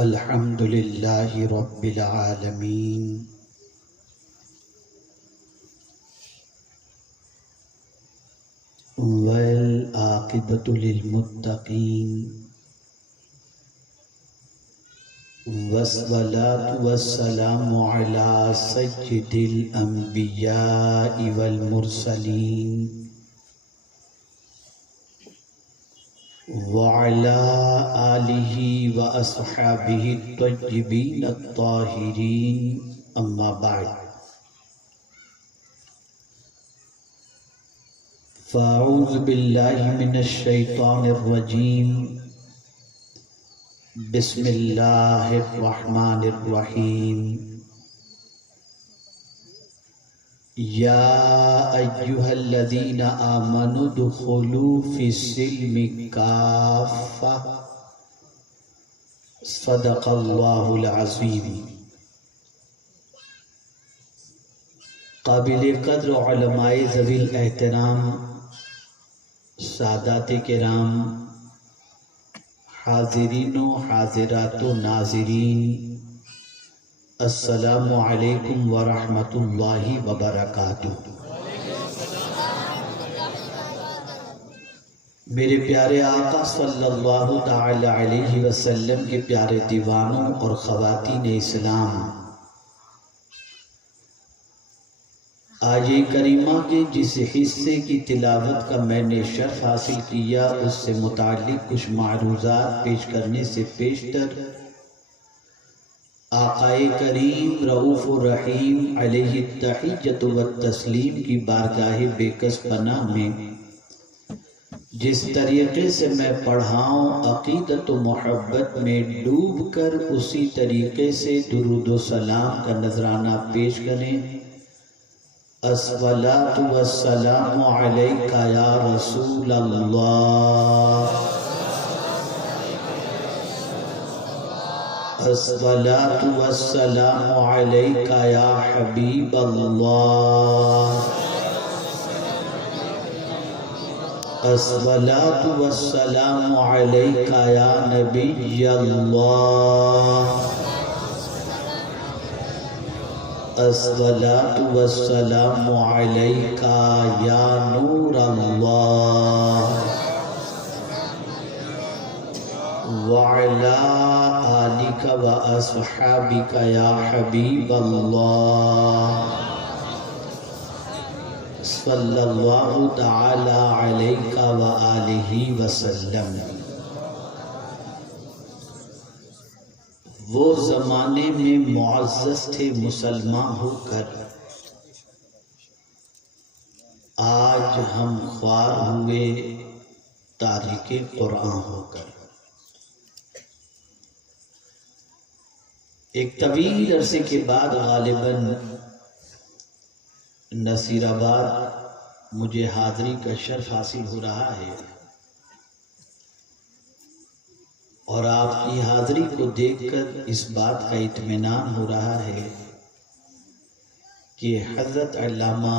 الحمد للہ رب العالمین والعاقبۃ للمتقین والصلاة والسلام علی سید الانبیاء والمرسلین وعلى آلہ واصحابہ الطیبین الطاہرین اما بعد فاعوذ باللہ من الشیطان الرجیم بسم اللہ الرحمن الرحیم یا ایہا الذین آمنوا ادخلوا فی السلم کافہ صدق اللہ العظیم۔ قابل قدر علماء ذوی الاحترام، سادات کرام، حاضرین و حاضرات و ناظرین، السلام علیکم ورحمۃ اللہ وبرکاتہ۔ میرے پیارے آقا صلی اللہ تعالی علیہ وسلم کے پیارے دیوانوں اور خواتین اسلام، آیہ کریمہ کے جس حصے کی تلاوت کا میں نے شرف حاصل کیا، اس سے متعلق کچھ معروضات پیش کرنے سے پیشتر آقائے کریم رؤوف الرحیم علیہ التحیۃ والتسلیم کی بارگاہ بے کس پناہ میں جس طریقے سے میں پڑھاؤں، عقیدت و محبت میں ڈوب کر اسی طریقے سے درود و سلام کا نذرانہ پیش کریں۔ الصلاۃ والسلام علیک یا رسول اللہ، الصلاۃ والسلام علیک یا حبیب اللہ، الصلاۃ والسلام علیک یا نبی اللہ، الصلاۃ والسلام علیک یا نور اللہ، وعلی آلک واصحابک یا حبیب اللہ، صلی اللہ تعالی علیہ وآلہ وسلم۔ وہ زمانے میں معزز تھے مسلمان ہو کر، آج ہم خوار ہوئے تارک قرآن ہو کر۔ ایک طویل عرصے کے بعد غالباً نصیر آباد مجھے حاضری کا شرف حاصل ہو رہا ہے، اور آپ کی حاضری کو دیکھ کر اس بات کا اطمینان ہو رہا ہے کہ حضرت علامہ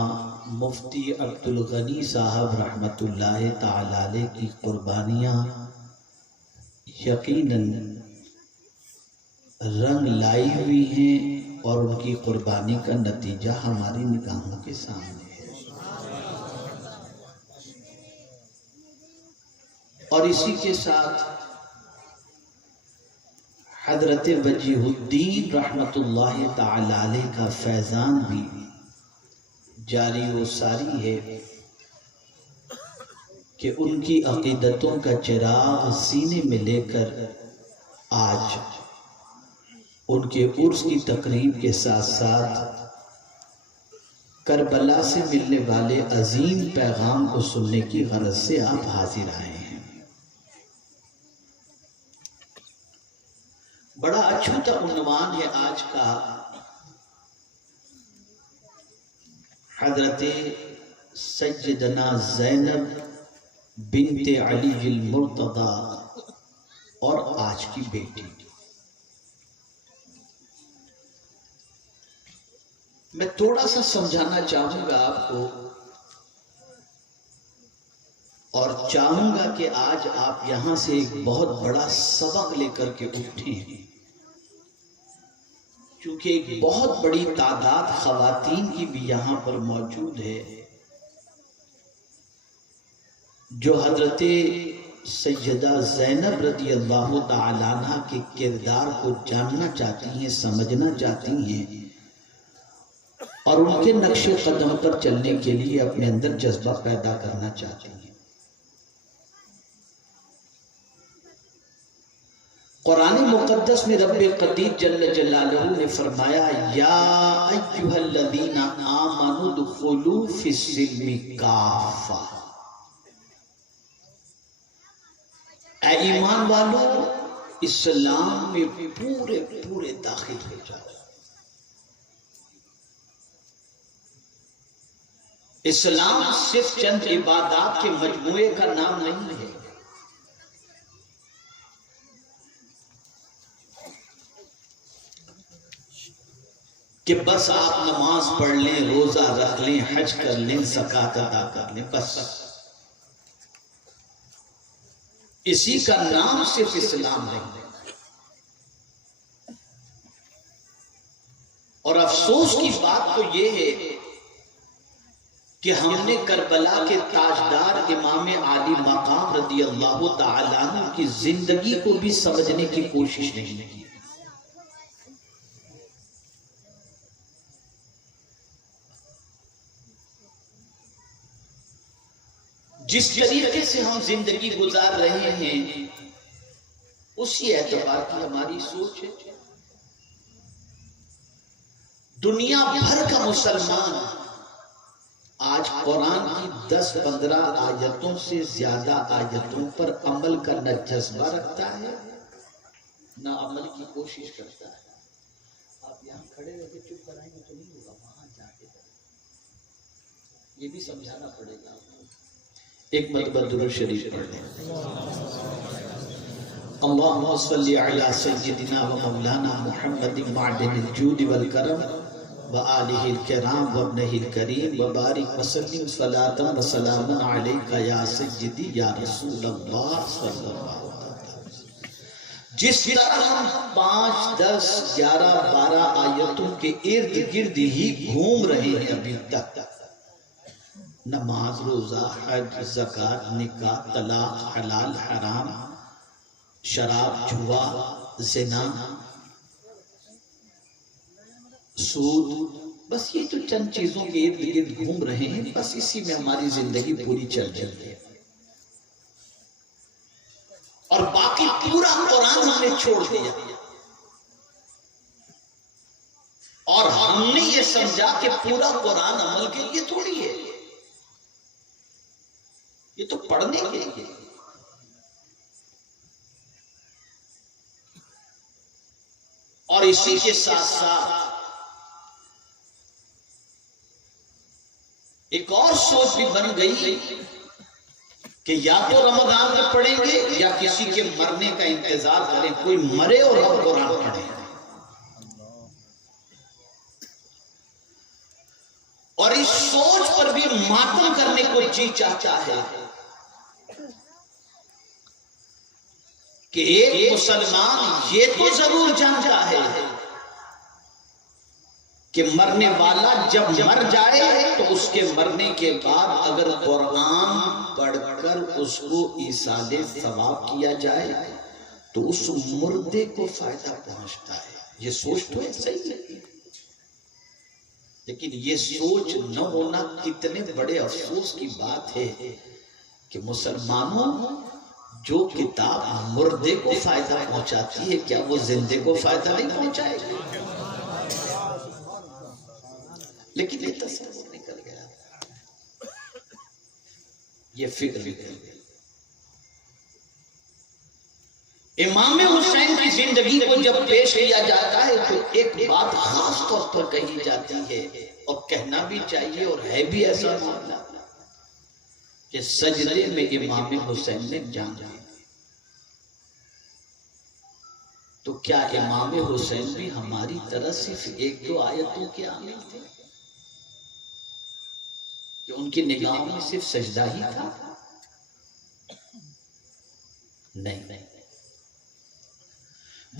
مفتی عبدالغنی صاحب رحمۃ اللہ تعالی علیہ کی قربانیاں یقیناً رنگ لائی ہوئی ہیں، اور ان کی قربانی کا نتیجہ ہماری نگاہوں کے سامنے ہے۔ اور اسی کے ساتھ حضرت وجیہ الدین رحمت اللہ تعالی علیہ کا فیضان بھی جاری و ساری ہے کہ ان کی عقیدتوں کا چراغ سینے میں لے کر آج ان کے عرس کی تقریب کے ساتھ ساتھ کربلا سے ملنے والے عظیم پیغام کو سننے کی غرض سے آپ حاضر آئے ہیں۔ بڑا اچھوتا عنوان ہے آج کا، حضرت سیدنا زینب بنت علی المرتضی اور آج کی بیٹی۔ میں تھوڑا سا سمجھانا چاہوں گا آپ کو، اور چاہوں گا کہ آج آپ یہاں سے ایک بہت بڑا سبق لے کر کے اٹھیں۔ چونکہ ایک بہت بڑی تعداد خواتین کی بھی یہاں پر موجود ہے جو حضرت سیدہ زینب رضی اللہ تعالیٰ عنہ کے کردار کو جاننا چاہتی ہیں، سمجھنا چاہتی ہیں اور ان کے نقش قدم پر چلنے کے لیے اپنے اندر جذبہ پیدا کرنا چاہتی ہیں۔ قرآن مقدس میں رب قدیر جل جلالہ نے فرمایا یا ایھا الذین آمنوا ادخلوا فی السلم کافہ، اے ایمان والو اسلام میں پورے پورے داخل ہو جاؤ۔ اسلام صرف چند عبادات کے مجموعے کا نام نہیں ہے، کہ بس آپ نماز پڑھ لیں، روزہ رکھ لیں، حج کر لیں، زکوٰۃ ادا کر لیں، بس اسی کا نام صرف اسلام نہیں ہے۔ اور افسوس کی بات تو یہ ہے کہ ہم نے کربلا کے تاجدار امام عالی مقام رضی اللہ تعالیٰ عنہ کی زندگی کو بھی سمجھنے کی کوشش نہیں کی۔ جس طریقے سے ہم زندگی گزار رہے ہیں اسی اعتبار کی ہماری سوچ ہے۔ دنیا بھر کا مسلمان آج قرآن کی 10-15 آیتوں سے زیادہ آیتوں پر عمل کا نہ جذبہ رکھتا ہے نہ عمل کی کوشش کرتا ہے۔ آپ یہاں کھڑے رہ کے چپ کرائیں گے تو نہیں ہوگا، وہاں جا کے یہ بھی سمجھانا پڑے گا۔ ایک مرتبہ درود شریف پڑھ لیں۔ اللہم صلی علی سیدنا و مولانا محمد معدن الجود والکرم وآلہ الکرام وابنہ الکریم وبارک وسلم صلاۃ و سلام علیک یا سیدی یا رسول اللہ صلی اللہ علیہ وسلم۔ جس طرح ہم 5، 10، 11، 12 آیتوں کے ارد گرد ہی گھوم رہے ہیں ابھی تک، نماز، روزہ، حج، زکوٰۃ، نکاح، طلاق، حلال، حرام، شراب، جوا، زنا، سود، بس یہ جو چند چیزوں کے ارد گرد گھوم رہے ہیں، بس اسی میں ہماری زندگی پوری چل رہی ہے، اور باقی پورا قرآن ہم نے چھوڑ دیا، اور ہم نے یہ سمجھا کہ پورا قرآن عمل کے لیے تھوڑی ہے، یہ تو پڑھنے کے لیے۔ اور اسی کے ساتھ ساتھ ایک اور سوچ بھی بن گئی کہ یا تو رمضان میں پڑھیں گے یا کسی کے مرنے کا انتظار کریں، کوئی مرے اور ہم قرآن پڑھیں۔ اور اس سوچ پر بھی ماتم کرنے کو جی چاہتا ہے کہ ایک مسلمان یہ تو ضرور جانتا ہے کہ مرنے والا جب مر جائے تو اس کے مرنے کے بعد اگر قرآن پڑھ کر اس کو ایصال ثواب کیا جائے تو اس مردے کو فائدہ پہنچتا ہے۔ یہ سوچ تو ہے صحیح ہے، لیکن یہ سوچ نہ ہونا کتنے بڑے افسوس کی بات ہے کہ مسلمانوں جو کتاب مردے کو فائدہ پہنچاتی ہے کیا وہ زندے کو فائدہ نہیں پہنچائے گی؟ لیکن یہ تصور نکل گیا، یہ فکر نکل گئی۔ امام حسین کی زندگی کو جب پیش کیا جاتا ہے تو ایک بات خاص طور پر کہی جاتی ہے اور کہنا بھی چاہیے، اور ہے بھی ایسا معاملہ کہ سجدے میں امام حسین نے جان دی۔ تو کیا امام حسین بھی ہماری طرح صرف 1-2 آیتوں کے عامل تھے کہ ان کی نگاہوں میں صرف سجدہ ہی تھا؟ نہیں،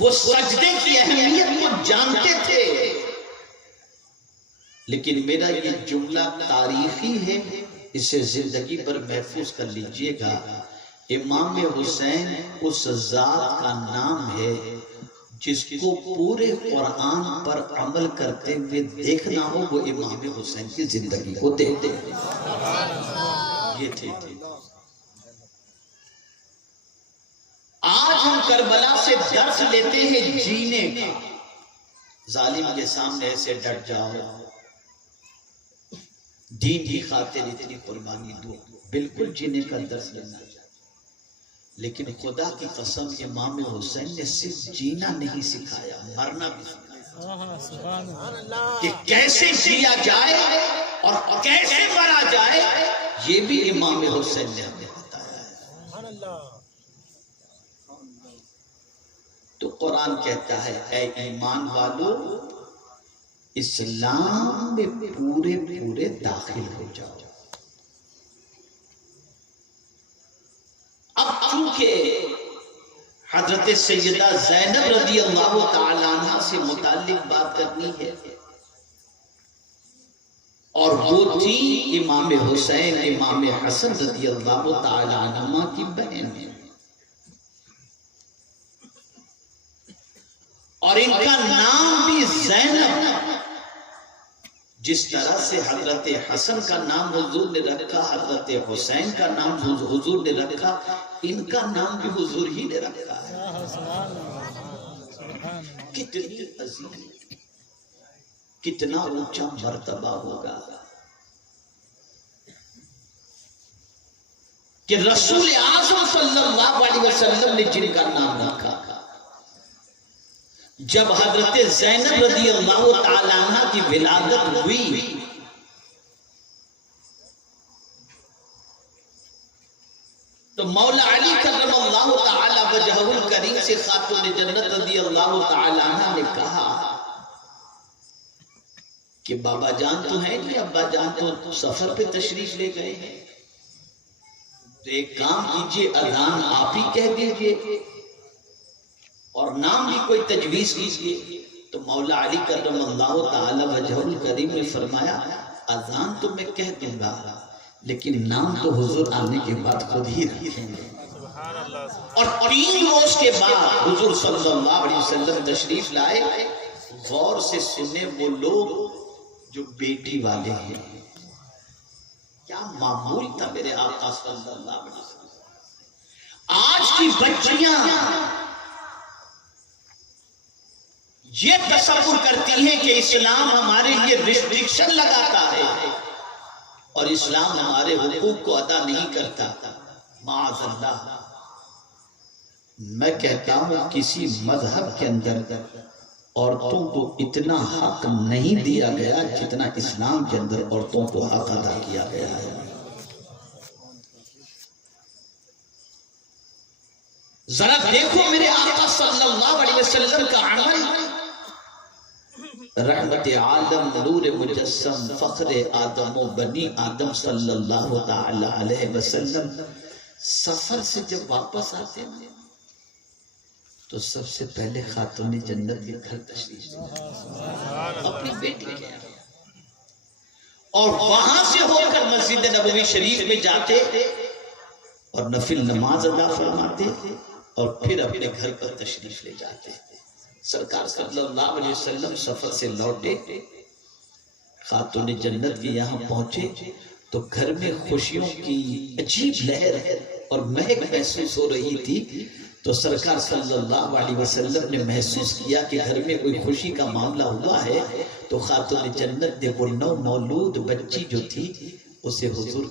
وہ سجدے کی اہمیت کو جانتے تھے، لیکن میرا یہ جملہ تاریخی ہے، اسے زندگی پر محفوظ کر لیجئے گا۔ امام حسین اس ذات کا نام ہے جس کو پورے قرآن پر عمل کرتے ہوئے دیکھنا ہو، وہ امام حسین کی زندگی کو دیکھتے ہیں۔ یہ تھے۔ آج ہم کربلا سے درس لیتے ہیں جینے کا۔ ظالم کے سامنے ایسے ڈٹ جاؤ، دین کی خاطر اتنی قربانی دو، بالکل جینے کا درس لینا چاہیے۔ لیکن خدا کی قسم امام حسین نے صرف جینا نہیں سکھایا، مرنا بھی سکھایا، کہ کیسے جیا جائے اور کیسے مرا جائے، یہ بھی امام حسین نے ہمیں بتایا ہے۔ تو قرآن کہتا ہے اے ایمان والو، اسلام میں پورے پورے داخل ہو جاؤ۔ اب چونکہ حضرت سیدہ زینب رضی اللہ تعالیٰ عنہ سے متعلق بات کرنی ہے، اور وہ تھی امام حسین امام حسن رضی اللہ تعالیٰ عنہ کی بہن ہے، اور ان کا نام بھی زینب، جس طرح سے حضرت حسن کا نام حضور نے رکھا، حضرت حسین کا نام حضور نے رکھا، ان کا نام بھی حضور ہی نے رکھا ہے۔ کتنی عظیم، کتنا اونچا مرتبہ ہوگا کہ رسول اعظم صلی اللہ علیہ وسلم نے جن کا نام رکھا۔ جب حضرت زینب رضی اللہ تعالیٰ عنہ کی ولادت ہوئی تو مولا علی کرم اللہ تعالیٰ وجہہ الکریم سے خاتون جنت رضی اللہ تعالیٰ عنہ نے کہا کہ بابا جان تو ہیں جی، ابا جان تو سفر پہ تشریف لے گئے ہیں، تو ایک کام کیجئے، اذان آپ ہی کہہ دیجئے اور نام بھی کوئی تجویز کیجئے۔ تو مولا علی کرم اللہ تعالی وجہ الکریم نے فرمایا اذان تو میں کہہ دوں گا، لیکن نام تو حضور آنے کے بعد خود ہی رکھیں گے۔ اور 3 روز کے بعد حضور صلی اللہ علیہ وسلم تشریف لائے۔ غور سے سنیں وہ لوگ جو بیٹی والے ہیں، کیا معمول تھا میرے آقا صلی اللہ علیہ وسلم۔ آج کی بچیاں یہ تصور کرتی ہیں کہ اسلام ہمارے لیے ریسٹرکشن لگاتا ہے اور اسلام ہمارے حقوق کو ادا نہیں کرتا۔ معاذ اللہ، میں کہتا ہوں کسی مذہب کے اندر عورتوں کو اتنا حق نہیں دیا گیا جتنا اسلام کے اندر عورتوں کو حق ادا کیا گیا ہے۔ ذرا دیکھو میرے آقا صلی اللہ علیہ وسلم کا عمل، رحمت عالم نور مجسم فخر آدم و بنی آدم صلی اللہ تعالی علیہ وسلم سفر سے جب واپس آتے ہیں تو سب سے پہلے خاتون جنت کے گھر تشریف لے اپنی بیٹی کے یہاں، اور وہاں سے ہو کر مسجد نبوی شریف میں جاتے اور نفل نماز ادا فرماتے اور پھر اپنے گھر پر تشریف لے جاتے۔ سرکار صلی اللہ علیہ وسلم سفر سے لوٹے، خاتون جنت کے یہاں پہنچے تو گھر میں خوشیوں کی عجیب لہر اور مہک محسوس ہو رہی تھی۔ تو سرکار صلی اللہ علیہ وسلم نے محسوس کیا کہ گھر میں کوئی خوشی کا معاملہ ہوا ہے، تو خاتون جنت نے وہ نو مولود بچی جو تھی اسے حضور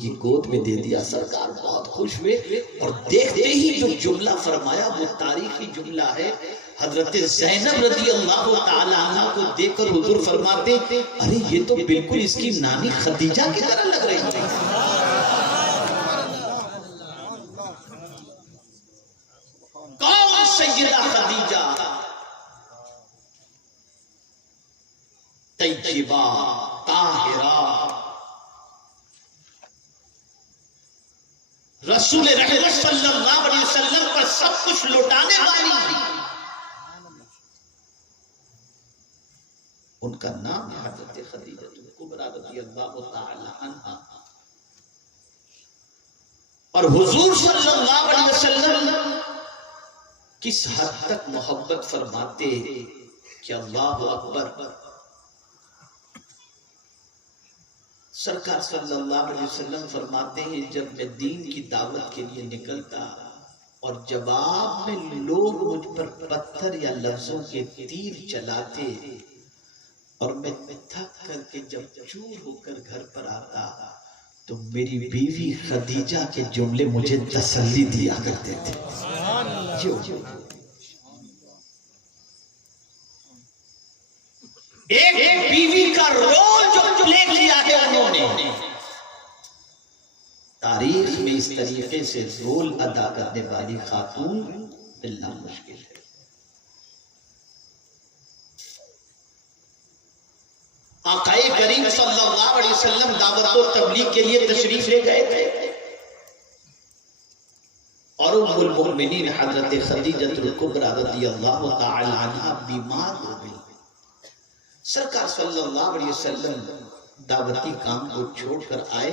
کی گود میں دے دیا۔ سرکار بہت خوش ہوئے اور دیکھتے ہی جو جملہ فرمایا وہ تاریخی جملہ ہے۔ حضرت زینب رضی اللہ تعالی عنہ کو دیکھ کر حضور فرماتے ارے یہ تو بالکل اس کی نانی خدیجہ کی طرح لگ رہی ہے۔ کون سیدہ خدیجہ؟ طیبہ طاہرہ رسول رحمت صلی اللہ علیہ وسلم پر سب کچھ لوٹانے والی، ان کا نام ہے حضرت خدیجہ کبریٰ رضی اللہ تعالی عنہا۔ اور حضور صلی اللہ علیہ وسلم کس حد تک محبت فرماتے کہ اللہ اکبر، سرکار صلی اللہ علیہ وسلم فرماتے ہیں جب میں دین کی دعوت کے لیے نکلتا اور جواب میں لوگ مجھ پر پتھر یا لفظوں کے تیر چلاتے اور میں تھک کر کے جب چور ہو کر گھر پر آتا تو میری بیوی خدیجہ کے جملے مجھے تسلی دیا کرتے تھے۔ ایک بیوی کا رول جو پلے کیا ہے انہوں نے، تاریخ میں اس طریقے سے رول ادا کرنے والی خاتون ملنا مشکل ہے۔ آقا کریم صلی اللہ علیہ وسلم دعوت و تبلیغ کے لیے تشریف لے گئے تھے اور ام المؤمنین حضرت خدیجہ کبریٰ رضی اللہ تعالی عنہا بیمار ہو گئی۔ سرکار صلی اللہ علیہ وسلم دعوتی کام کو چھوڑ کر آئے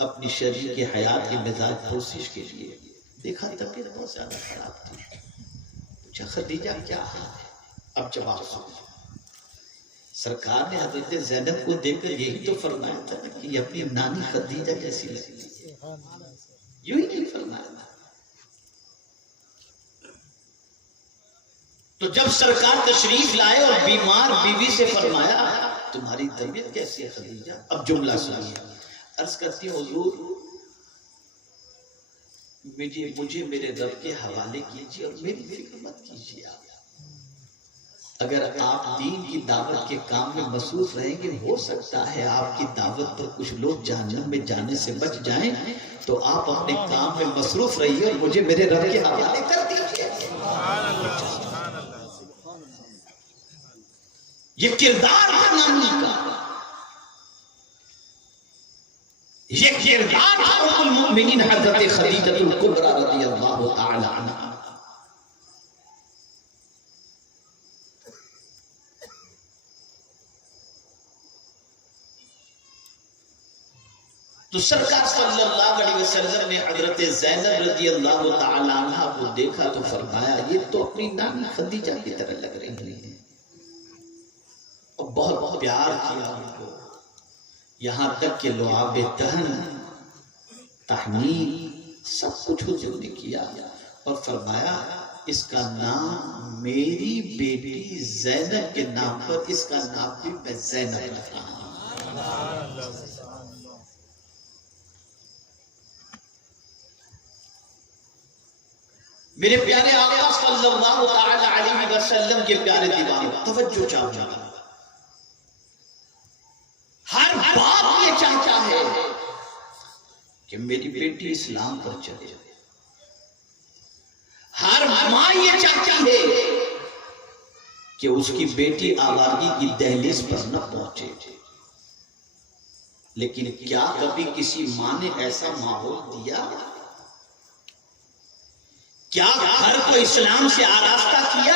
اپنی شریک حیات کی مزاج پرسش کے لیے، دیکھا طبیعت بہت زیادہ خراب تھی، پوچھا خدیجہ کیا حال ہے؟ اب جواب سنو۔ سرکار نے حضرت زینب کو دیکھ کر یہی تو فرمایا تھا کہ یہ اپنی نانی خدیجہ کیسی لگتی ہے، یوں ہی نہیں فرمایا تھا۔ تو جب سرکار تشریف لائے اور بیمار بیوی سے فرمایا تمہاری طبیعت کیسی ہے خدیجہ؟ اب جملہ سنیے، عرض کرتی ہوں حضور مجھے میرے رب کے حوالے کیجیے اور میری فکر مت کیجیے۔ اگر آپ دین کی دعوت کے کام میں مصروف رہیں گے، ہو سکتا ہے آپ کی دعوت پر کچھ لوگ جہنم میں جانے سے بچ جائیں، تو آپ اپنے کام میں مصروف رہیے اور مجھے میرے رب کے حوالے کر دیجیے۔ یہ کردار تھا نانی کا، یہ کردار تھا ام المؤمنین حضرت خدیجہ کبریٰ رضی اللہ تعالی عنہا۔ تو سرکار صلی اللہ علیہ وسلم نے حضرت زینب رضی اللہ تعالی عنہ کو دیکھا تو فرمایا یہ تو اپنی نانی خدیجہ کی طرح لگ رہی ہیں، اور بہت پیار کیا ان کو، یہاں تک کہ لعاب دہن تحمید سب کچھ حضور نے کیا اور فرمایا اس کا نام میری بیٹی زینب کے نام پر، اس کا نام بھی میں زینب رکھ رہا ہوں۔ میرے پیارے آقا صلی اللہ تعالی علیہ وسلم کے پیارے دیوانے توجہ چاہتا ہے، ہر باپ یہ چاہتا ہے کہ میری بیٹی اسلام پر چلے جائے، ہر ماں یہ چاہتی ہے کہ اس کی بیٹی آوارگی کی دہلیز پر نہ پہنچے، لیکن کیا کبھی کسی ماں نے ایسا ماحول دیا؟ کیا گھر کو اسلام سے آراستہ کیا؟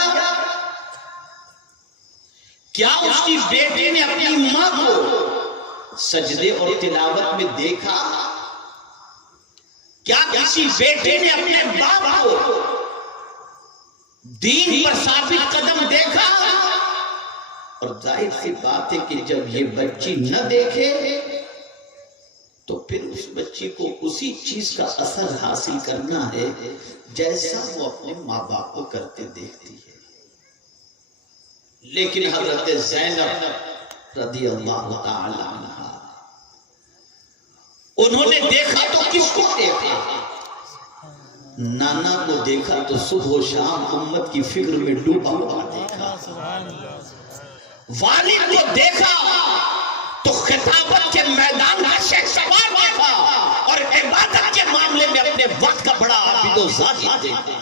کیا اس کی بیٹی نے اپنی ماں کو سجدے اور تلاوت میں دیکھا؟ کیا کسی بیٹی نے اپنے باپ کو دین پر ثابت قدم دیکھا؟ اور ظاہر سی بات ہے کہ جب یہ بچی نہ دیکھے تو پھر اس بچی کو اسی چیز کا اثر حاصل کرنا ہے جیسا وہ اپنے ماں باپ کو کرتے دیکھتی ہے۔ لیکن حضرت زینب رضی اللہ تعالی عنہا انہوں نے دیکھا تو کس کو دیکھا؟ نانا کو دیکھا تو صبح و شام امت کی فکر میں ڈوبا ہوا دیکھا، والد کو دیکھا تو خطابت کے میدان کا شیخ سوار دیکھا، اور عبادت کے معاملے میں اپنے وقت کا بڑا عابد و زاہد دیکھا،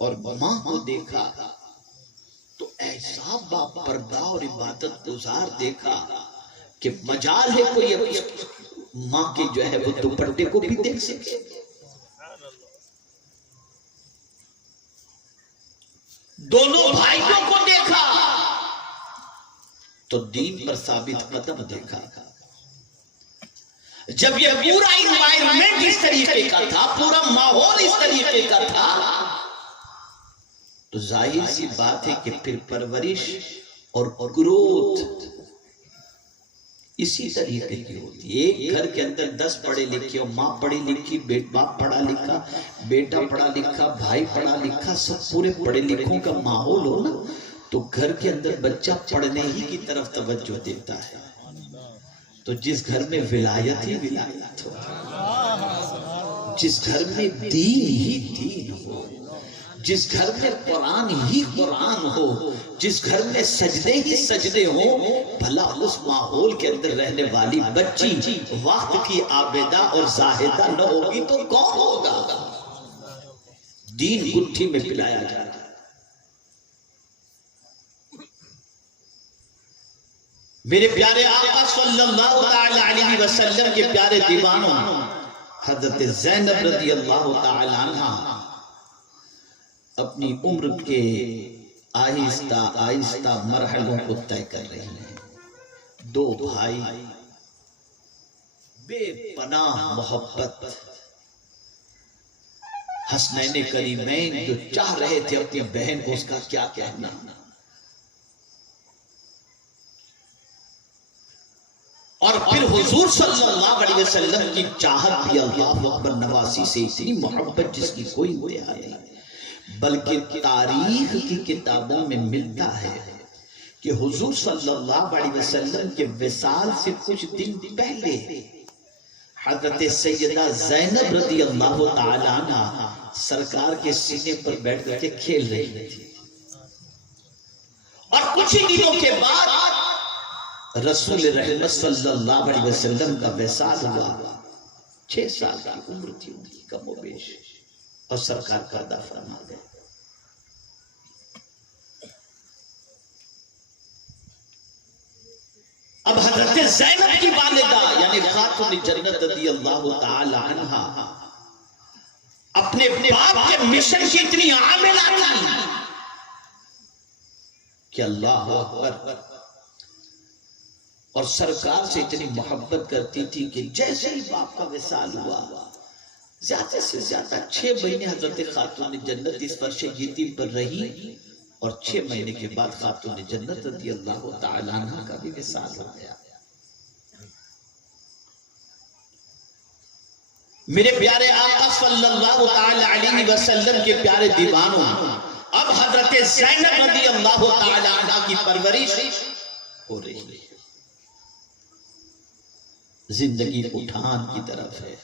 اور ماں کو دیکھا تو ایسا با پردہ اور عبادت گزار دیکھا کہ مجال ہے کوئی اپنی ماں کی جو ہے وہ دوپٹے کو بھی دیکھ سکے. دونوں بھائیوں کو دیکھا تو دین پر ثابت قدم دیکھا. جب یہ پورا انوائرمنٹ اس طریقے کا تھا، پورا ماحول اس طریقے کا تھا، تو ظاہر سی بات ہے کہ پھر پرورش اور گروتھ اسی طریقے کی ہوتی ہے. ایک گھر کے اندر 10 پڑھے لکھے ہو، ماں پڑھی لکھی، باپ پڑھا لکھا، بیٹا پڑھا لکھا، بھائی پڑھا لکھا، سب پورے پڑھے لکھوں کا ماحول ہو نا، تو گھر کے اندر بچہ پڑھنے ہی کی طرف توجہ دیتا ہے. تو جس گھر میں ولایت ہی ولایت ہو، جس گھر میں دین ہی دین ہو، جس گھر میں قرآن ہی قرآن ہو، جس گھر میں سجدے ہی سجدے ہوں، بھلا اس ماحول کے اندر رہنے والی بچی وقت کی عابدہ اور زاہدہ نہ ہوگی تو کون ہوگا؟ دین گٹھی میں پلایا جا رہا ہے. میرے پیارے آقا صلی اللہ تعالی علیہ وسلم کے پیارے دیوانوں، حضرت زینب رضی اللہ تعالی عنہ اپنی عمر کے آہستہ آہستہ مرحلوں کو طے کر رہی ہیں. 2 بھائی بے پناہ محبت، حسنین کریمین جو چاہ رہے تھے اپنی بہن کو، اس کا کیا کہنا. اور پھر حضور صلی اللہ علیہ وسلم کی چاہت بھی اللہ اکبر نواسی سے اتنی محبت جس کی کوئی انتہا نہیں. بلکہ تاریخ کی کتابوں میں ملتا ہے کہ حضور صلی اللہ علیہ وسلم کے وصال سے کچھ دن پہلے حضرت سیدہ زینب رضی اللہ تعالی عنہ سرکار کے سینے پر بیٹھ کر کے کھیل رہی تھی. اور کچھ ہی دنوں کے بعد رسول رحمت صلی اللہ علیہ وسلم کا وصال ہوا. 6 سال کی عمر تھی ان کی کم و بیش، اور سرکار کا عطا فرما گئے. اب حضرت زینب کی والدہ یعنی خاتون جنت رضی اللہ تعالی عنہا اپنے باپ کے مشن کی اتنی عاملہ تھی کہ اللہ اکبر، اور سرکار سے اتنی محبت کرتی تھی کہ جیسے ہی باپ کا وصال ہوا زیادہ سے زیادہ 6 مہینے حضرت خاتون جنت اس فرش گیتی پر رہی، اور 6 مہینے کے بعد خاتون جنت رضی اللہ تعالی عنہ کا بھی وصال ہو گیا. میرے پیارے آقا صلی اللہ تعالی علیہ وسلم کے پیارے دیوانوں، اب حضرت زینب رضی اللہ تعالی عنہ کی پرورش ہو رہی ہے. زندگی اٹھان کی طرف ہے،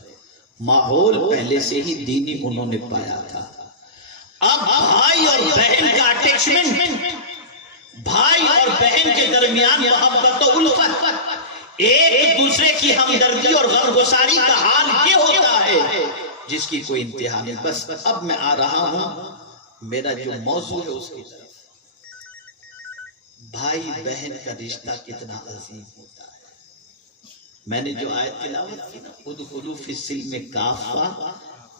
ماحول پہلے سے ہی دینی انہوں نے پایا تھا. اب بھائی اور بہن کا اٹیچمنٹ، بھائی اور بہن کے درمیان محبت و الفت، ایک دوسرے کی ہمدردی اور غمگساری کا حال یہ ہوتا ہے جس کی کوئی انتہا نہیں. بس اب میں آ رہا ہوں میرا جو موضوع ہے اس کی طرف. بھائی بہن کا رشتہ کتنا عظیم ہوتا ہے. میں نے جو آیت تلاوت کی نا، ادخلوا فی السلم کافہ،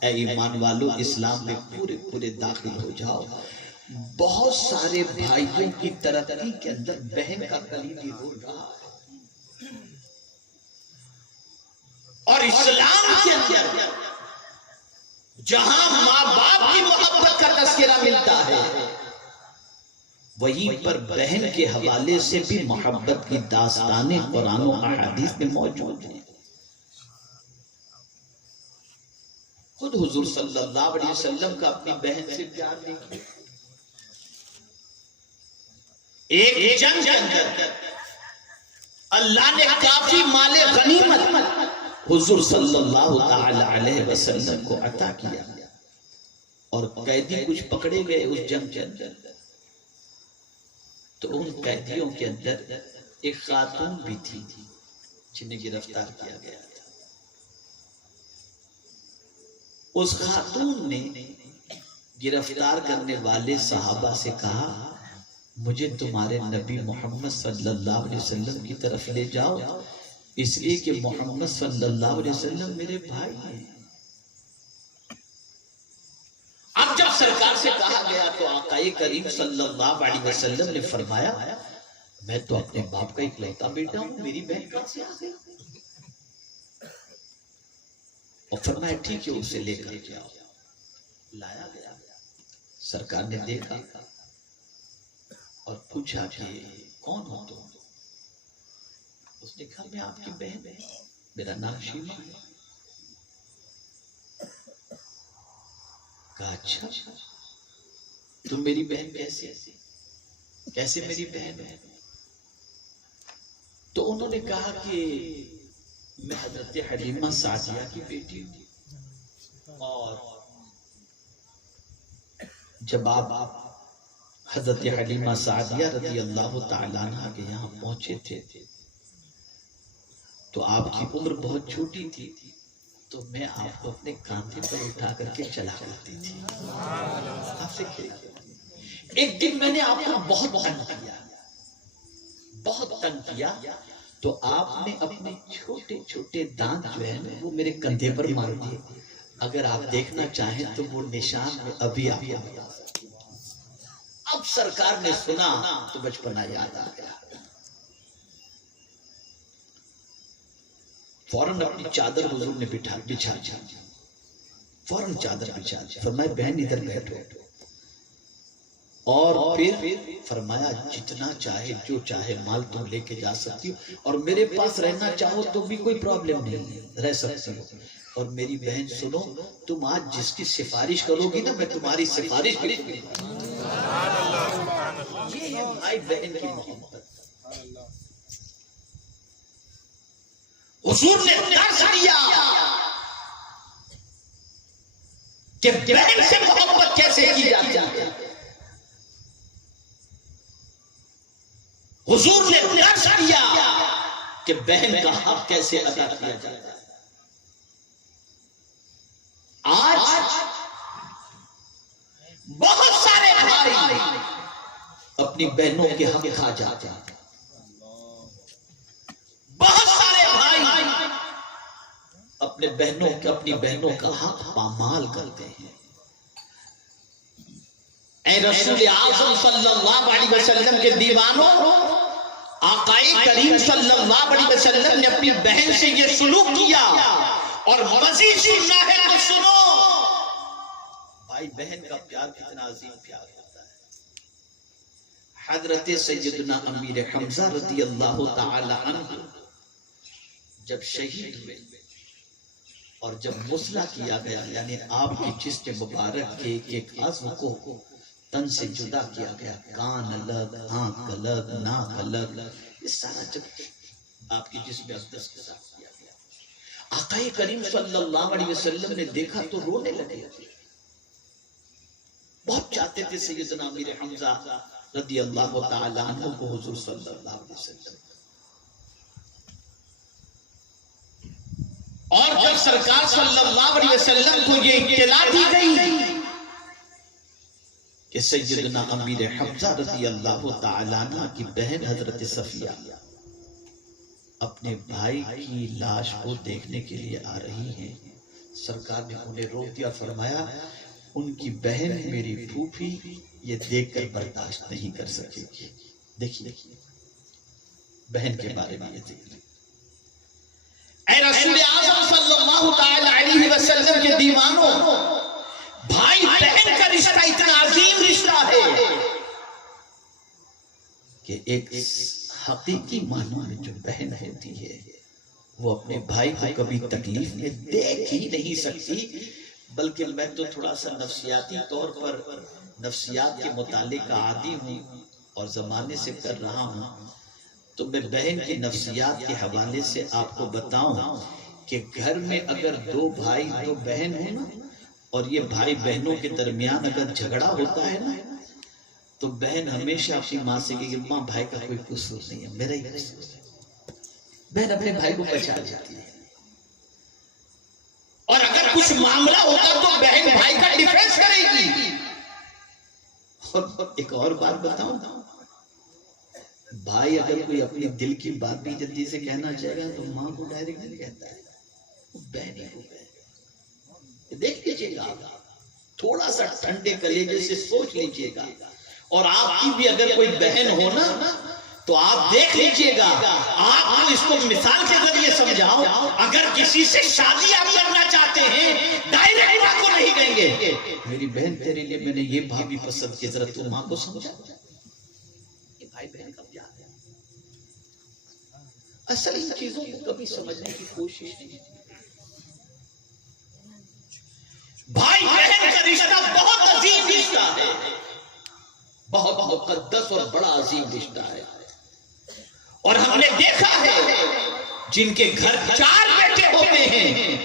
اے ایمان والو اسلام میں پورے پورے داخل ہو جاؤ. بہت سارے بھائیوں کی ترقی کے اندر بہن کا کلیدی رول رہا ہے. اور اسلام کے اندر جہاں ماں باپ کی محبت کا تذکرہ ملتا ہے، وہیں پر بہن کے حوالے سے بھی محبت کی داستانیں قرآن و احادیث میں موجود ہیں. خود حضور صلی اللہ علیہ وسلم کا اپنی بہن سے پیار دیکھیں. ایک جنگ کے اندر اللہ نے کافی مال غنیمت حضور صلی اللہ تعالی علیہ وسلم کو عطا کیا، اور قیدی کچھ پکڑے گئے اس جنگ کے اندر. تو ان قیدیوں کے اندر ایک خاتون بھی تھی جنہیں گرفتار کیا گیا تھا. اس خاتون نے گرفتار کرنے والے صحابہ سے کہا مجھے تمہارے نبی محمد صلی اللہ علیہ وسلم کی طرف لے جاؤ، اس لیے کہ محمد صلی اللہ علیہ وسلم میرے بھائی ہیں۔ اب جب سرکار سے کہا گیا تو آقا کریم صلی اللہ علیہ وسلم نے فرمایا میں تو اپنے باپ کا اکلوتا بیٹا ہوں، میری بہن کہاں سے آ گئی؟ اور فرمایا ٹھیک ہے اسے لے کر کے آؤ۔ لایا گیا، سرکار نے دیکھا اور پوچھا کہ کون ہو تم؟ اس نے کہا میں آپ کی بہن ہے، میرا نام شیما ہے۔ کہا اچھا تم میری بہن کیسے میری بہن ہے؟ تو انہوں نے کہا کہ میں حضرت حلیمہ سعدیہ کی بیٹی ہوں، اور جب آپ حضرت حلیمہ سعدیہ رضی اللہ تعالیٰ عنہ کے یہاں پہنچے تھے تو آپ کی عمر بہت چھوٹی تھی، تو میں آپ کو اپنے کاندھے پر اٹھا کر کے چلا کرتی تھی، آپ سے کھیلتی۔ ایک دن میں نے آپ کو بہت تنگ کیا تو آپ نے اپنے چھوٹے چھوٹے دانت جو ہے وہ میرے کندھے پر مار دیے۔ اگر آپ دیکھنا چاہیں تو وہ نشان میں ابھی آپ کو بتا سکتی ہوں۔ اب سرکار نے سنا تو بچپنا یاد آ گیا، فوراً اپنی چادر حضور نے بچھا دی، فوراً چادر بچھا دی، فرمایا بہن ادھر بیٹھو، اور پھر فرمایا جتنا چاہے جو چاہے مال تم لے کے جا سکتی ہو، اور میرے پاس رہنا چاہو تو بھی کوئی پرابلم نہیں، رہ سکتی ہو۔ اور میری بہن سنو، تم آج جس کی سفارش کرو گی نا میں تمہاری سفارش بھی کروں گا۔ یہ ہے بھائی بہن کی محبت۔ حضور نے درس دیا کہ بہن سے محبت کیسے کی جاتی ہے۔ حضور نے درس دیا کہ بہن کا حق کیسے ادا کیا جاتا ہے۔ آج بہت سارے بھائی اپنی بہنوں کے حق کھا جاتے ہیں، بہت سارے بھائی اپنی بہنوں کا حق پامال کرتے ہیں۔ اے رسول اعظم صلی اللہ علیہ وسلم کے دیوانوں، آقا کریم صلی اللہ علیہ وسلم نے اپنی بہن سے یہ سلوک کیا، اور مزید سننا ہے تو سنو۔ بھائی بہن کا پیار کتنا عظیم پیار ہوتا ہے۔ حضرت سیدنا امیر حمزہ رضی اللہ تعالی عنہ جب شہید ہوئے اور جب مسلح کیا گیا، یعنی آپ کی جسم مبارک کے ایک عضو کو تن سے جدا کیا گیا، کان الگ، آنکھ الگ، ناک الگ، یہ سارا جب آپ کی جسم اقدس کے ساتھ کیا گیا، آقا کریم صلی اللہ علیہ وسلم نے دیکھا تو رونے لگے۔ بہت چاہتے تھے سیدنا امیر حمزہ رضی اللہ تعالی عنہ کو حضور صلی اللہ علیہ وسلم، اور جب سرکار صلی اللہ علیہ وسلم کو یہ اطلاع دی گئی کہ سیدنا امیر حمزہ رضی اللہ تعالی عنہ کی بہن حضرت صفیہ اپنے بھائی کی لاش کو دیکھنے کے لیے آ رہی ہیں، سرکار نے انہیں روک دیا، فرمایا ان کی بہن میری پھوپھی یہ دیکھ کر برداشت نہیں کر سکے گی۔ دیکھیے بہن کے بارے میں یہ ذکر۔ اے رسول اعظم صلی اللہ تعالی علیہ وسلم کے دیوانوں، بھائی بہن کا رشتہ اتنا عظیم رشتہ ہے کہ ایک حقیقی معنی میں جو بہن ہوتی ہے وہ اپنے بھائی کو کبھی تکلیف میں دیکھ ہی نہیں سکتی، بلکہ میں تو تھوڑا سا نفسیاتی طور پر نفسیات کے متعلق عادی ہوں اور زمانے سے کر رہا ہوں، تو میں بہن کی نفسیات کے حوالے سے آپ کو بتاؤں کہ گھر میں اگر دو بھائی دو بہن ہوں نا، اور یہ بھائی بہنوں کے درمیان اگر جھگڑا ہوتا ہے نا، تو بہن ہمیشہ اپنی ماں سے کہے کہ ماں بھائی کا کوئی قصور نہیں ہے، میرا ہی قصور ہے۔ بہن اپنے بھائی کو بچا جاتی ہے، اور اگر کچھ معاملہ ہوتا تو بہن بھائی کا ڈیفینس کرے گی۔ اور ایک اور بات بتاؤں، بھائی اگر کوئی اپنی دل کی بات بھی جلدی سے کہنا چاہے گا تو ماں کو ڈائریکٹ نہیں کہتا ہے، بہنیں کو کہتا ہے۔ دیکھ لیجیے گا، تھوڑا سا ٹھنڈے کلیجے سے سوچ لیجیے گا، اور آپ کی بھی اگر کوئی بہن ہو نا تو آپ دیکھ لیجیے گا، آپ اس کو مثال کے ذریعے سمجھاؤ، اگر کسی سے شادی آپ کرنا چاہتے ہیں ڈائریکٹ ماں کو نہیں کہیں گے میری بہن تیرے لیے میں نے یہ بھابھی پسند کی، ذرا تو ماں کو سمجھا۔ یہ بھائی بہن کب یاد ہے؟ اصل ان چیزوں کو کبھی سمجھنے کی کوشش نہیں۔ بھائی بہن کا رشتہ بہت عظیم رشتہ ہے، بہت مقدس اور بڑا عظیم رشتہ ہے، اور ہم نے دیکھا ہے جن کے گھر 4 بیٹے ہوتے ہیں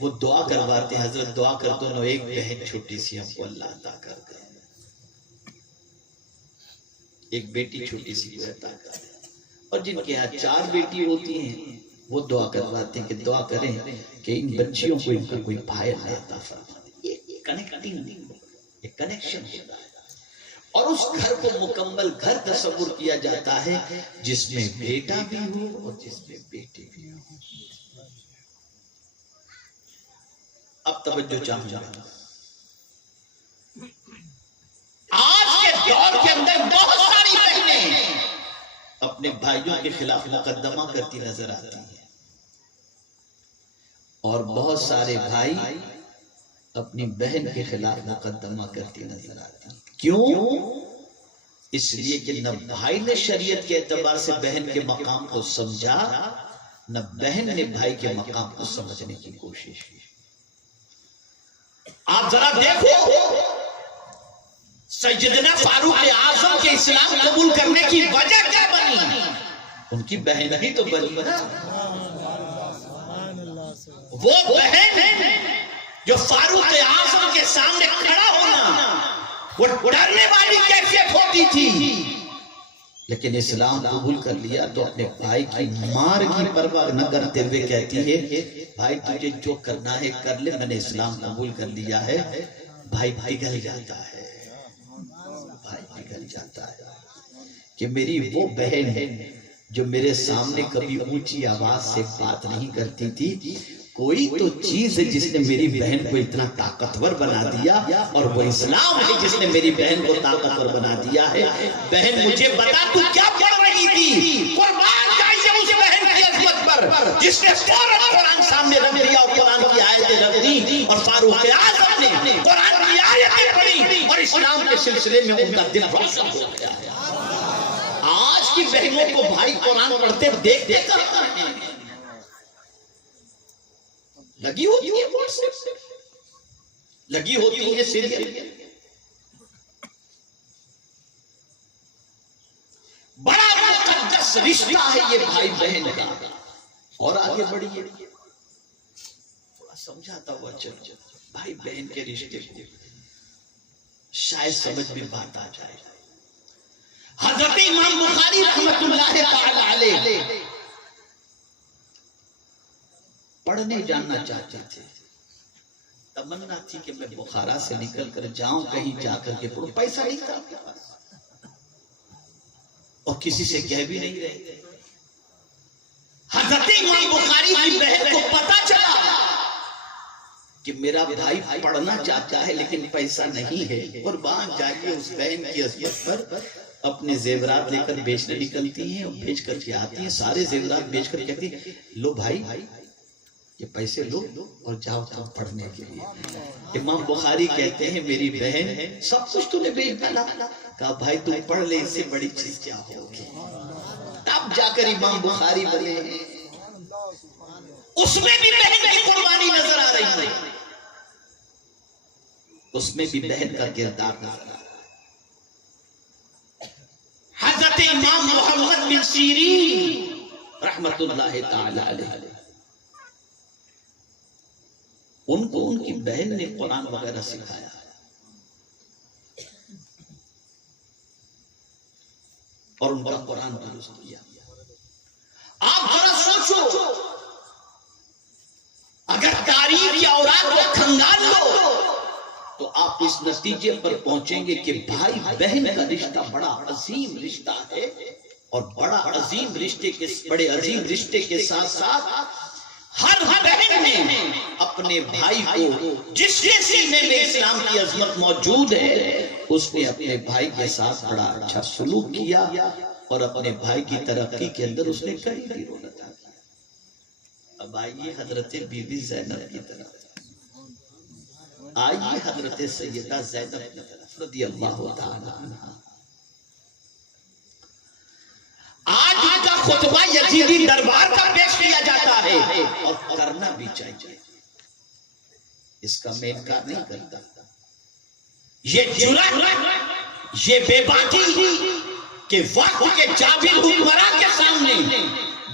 وہ دعا کرواتے ہیں، حضرت دعا کر دو نا ایک بہن چھوٹی سی ہم کو اللہ عطا کر دے، ایک بیٹی چھوٹی سی کو عطا کر دے۔ اور جن کے یہاں 4 بیٹی ہوتی ہیں وہ دعا کرواتے ہیں کہ دعا کریں کہ ان بچیوں کو ان کا کوئی بھائی عطا فرما دے۔ یہ کنیکٹنگ، یہ کنیکشن ہوتا ہے، اور اس گھر کو مکمل گھر تصور کیا جاتا ہے جس میں بیٹا بھی ہو اور جس میں بیٹی بھی ہو۔ اب توجہ چاہوں گا، آج کے دور کے اندر بہت ساری بہنیں اپنے بھائیوں کے خلاف مقدمہ کرتی نظر آتی ہیں، اور بہت سارے بھائی اپنی بہن کے خلاف مقدمہ کرتی نظر آتی ہیں۔ کیوں؟ اس لیے کہ نہ بھائی نے شریعت کے اعتبار سے بہن کے مقام کو سمجھا، نہ بہن نے بھائی کے مقام کو سمجھنے کی کوشش کی۔ آپ ذرا دیکھو سیدنا فاروق اعظم کے اسلام قبول کرنے کی وجہ کیا بنی؟ ان کی بہن ہی تو بنی نا، وہ بہن جو فاروق اعظم کے سامنے کھڑا ہونا وہ ڈرنے والی کیفیت ہوتی تھی، لیکن اسلام قبول کر لیا تو اپنے بھائی کی مار کی پرواہ نہ کرتے ہوئے کہتی ہے بھائی تجھے جو کرنا ہے کر لے، میں نے اسلام قبول کر لیا ہے۔ بھائی پگھل جاتا ہے، بھائی پگھل جاتا ہے کہ میری وہ بہن ہے جو میرے سامنے کبھی اونچی آواز سے بات نہیں کرتی تھی، کوئی تو چیز ہے جس نے میری بہن کو اتنا طاقتور بنا دیا، اور وہ اسلام ہے جس نے میری بہن کو طاقتور بنا دیا ہے۔ بہن مجھے بتا تو کیا پڑھ رہی تھی؟ قربان جائیے اس بہن کی عظمت پر جس نے فوراً قرآن سامنے رکھ دیا اور قرآن کی آیتیں رکھ دی، اور فاروق اعظم نے قرآن کی آیتیں پڑھی اور اسلام کے سلسلے میں ان کا دل روشن ہو گیا ہے۔ آج کی بہنوں کو بھائی قرآن پڑھتے دیکھ دیکھ کر لگی ہوتی ہے، لگی ہوتی ہے سیریل۔ بڑا مقدس رشتہ ہے یہ بھائی بہن کا، اور آگے بڑھیے تھوڑا سمجھاتا ہوا چل بھائی بہن کے رشتے کو شاید سمجھ میں بات آ جائے۔ حضرت امام بخاری رحمت اللہ تعالی علیہ پڑھنے جاننا چاہتے تھے، تمنا تھی کہ میں بخارا سے نکل کر جاؤں کہیں جا کر کے پڑھوں، پیسہ نہیں تھا آپ کے پاس اور کسی سے کہہ بھی نہیں رہے تھے۔ حضرت امام بخاری کی بہن کو پتا چلا کہ میرا بھائی پڑھنا چاہتا ہے لیکن پیسہ نہیں ہے، قربان جائیے اس بہن کی عظمت پر اپنے زیورات لے کر بیچنے نکلتی ہیں اور بیچ کر کے آتی ہیں، سارے زیورات بیچ کر کہتی ہیں لو بھائی یہ پیسے لو اور جاؤ تم پڑھنے کے لیے۔ امام بخاری کہتے ہیں میری بہن سب کچھ تو نے بیچ ڈالا، کہا بھائی تم پڑھ لے، اس سے بڑی چیز کیا ہوگی۔ تب جا کر امام بخاری بنے، اس میں بھی بہن کی قربانی نظر آ رہی ہے، اس میں بھی بہن کا کردار نظر آ رہا ہے۔ حضرت امام محمد بن سیرین رحمت اللہ تعالی علیہ، ان کو ان کی بہن نے قرآن وغیرہ سکھایا، اور ان کا قرآن درست کیا۔ آپ ذرا سوچو، اگر تاریخ یا اوراق کو کھنگال لو تو آپ اس نتیجے پر پہنچیں گے کہ بھائی بہن کا رشتہ بڑا عظیم رشتہ ہے، اور بڑے عظیم رشتے کے ساتھ ساتھ ہر بہن نے اپنے بھائی کو، جس کے سینے میں اسلام کی عظمت موجود ہے، اس نے اپنے بھائی کے ساتھ بڑا اچھا سلوک کیا اور اپنے بھائی کی ترقی کے اندر اس نے قریبی رول ادا کیا۔ اب آئیے حضرت بی بی زینب کی طرف، آئیے حضرت سیدہ زینب کی طرف رضی اللہ تعالی عنہ۔ آج کا خطبہ یزیدی دربار کا پیش کیا جاتا ہے اور کرنا بھی چاہیے، اس کا میں انکار نہیں کرتا۔ یہ جرأت، یہ بے باکی کہ وقت کے جابر حکمراں کے سامنے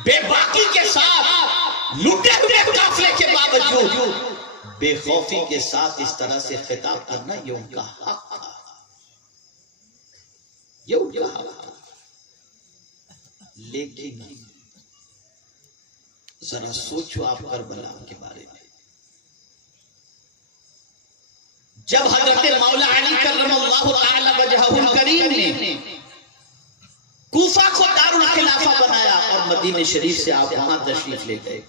بے باکی کے ساتھ لٹے ہوئے قافلے کے باوجود بے خوفی کے ساتھ اس طرح سے خطاب کرنا، یہ ان کا حق تھا، یہ ان کا حق تھا۔ لیکن ذرا سوچو آپ کربلا کے بارے میں، جب حضرت مولا علی کرم اللہ تعالی وجہہ الکریم نے کوفہ کو دارالخلافہ بنایا اور مدینہ شریف سے آپ وہاں تشریف لے گئے،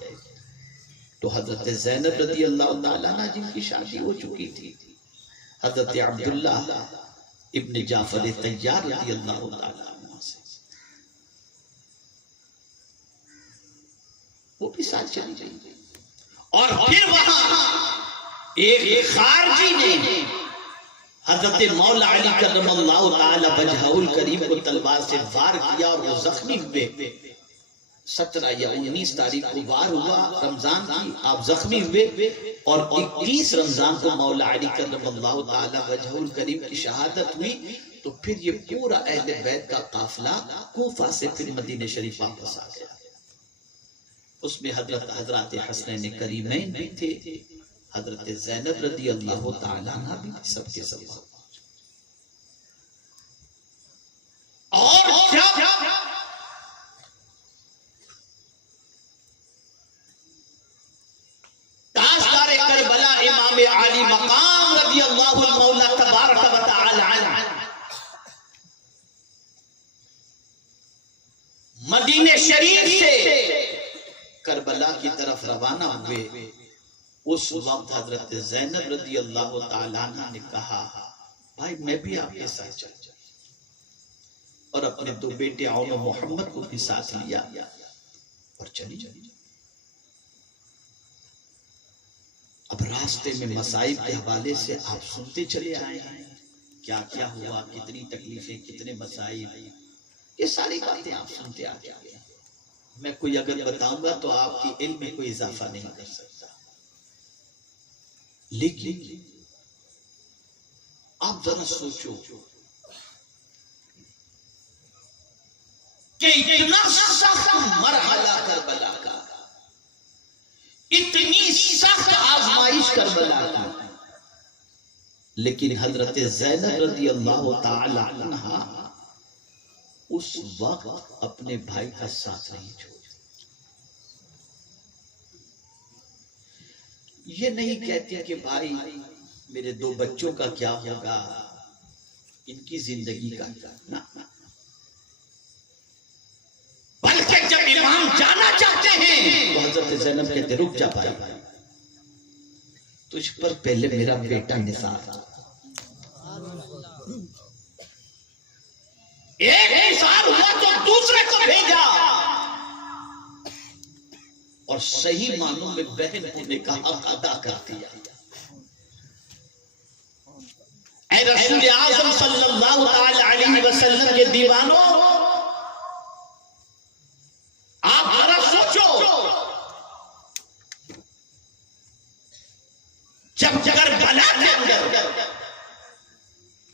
تو حضرت زینب رضی اللہ تعالیٰ عنہ جن کی شادی ہو چکی تھی، حضرت عبداللہ ابن جعفر طیار رضی اللہ تعالیٰ عنہ سے، وہ بھی ساتھ چلی گئی۔ اور پھر وہاں ایک خارجی نے حضرت مولا علی کرم اللہ تعالی وجہہ الکریم کو تلوار سے وار کیا اور وہ زخمی ہوئے۔ 17 یا 19 تاریخ کو وار ہوا رمضان کی، آپ زخمی ہوئے، اور 21 رمضان کو مولا علی کرم اللہ تعالی وجہہ الکریم کی شہادت ہوئی۔ تو پھر یہ پورا اہل بیت کا قافلہ کوفہ سے پھر مدینہ شریف واپس آ گیا۔ اس میں حضرات حسنین کریمین بھی تھے، حضرت زینب رضی اللہ تعالیٰ عنہ بھی سب کے سب۔ اور جب تاجدار کربلا امام علی مقام رضی اللہ المولا تبارک و تعالی عنہ مدینہ شریف سے کربلا کی طرف روانہ ہوئے، اس وقت حضرت زینب رضی اللہ تعالیٰ عنہ نے کہا بھائی میں بھی آپ کے ساتھ چل جاؤں، اور اپنے 2 بیٹے عون و محمد کو بھی ساتھ لیا اور چلی جائی۔ اب راستے میں مصائب کے حوالے سے آپ سنتے چلے آئے ہیں، کیا کیا ہوا، کتنی تکلیفیں، کتنے مصائب، یہ ساری باتیں آپ سنتے آ گئے۔ میں کوئی اگر بتاؤں گا تو آپ کی علم میں کوئی اضافہ نہیں کر سکتا، لیکن آپ ذرا سوچو کہ اتنا سخت مرحلہ کربلا کا، اتنی سخت آزمائش کربلا کی، لیکن حضرت زینب رضی اللہ تعالی عنہ اس وقت اپنے بھائی کا ساتھ نہیں چھوڑا۔ یہ نہیں کہتے کہ بھائی میرے 2 بچوں کا کیا ہوگا، ان کی زندگی کا کیا، نہ، بلکہ جب امام جانا چاہتے ہیں تو حضرت زینب کہتے رک جا بھائی، تجھ پر پہلے میرا بیٹا نثار تھا، ایک نثار ہوا تو دوسرے کو بھیجا، اور صحیح معنوں میں بہن ہونے کا حق ادا کر دیا۔ اے رسول اعظم صلی اللہ تعالی علیہ وسلم کے دیوانوں، آپ ذرا سوچو، جب کربلا کے اندر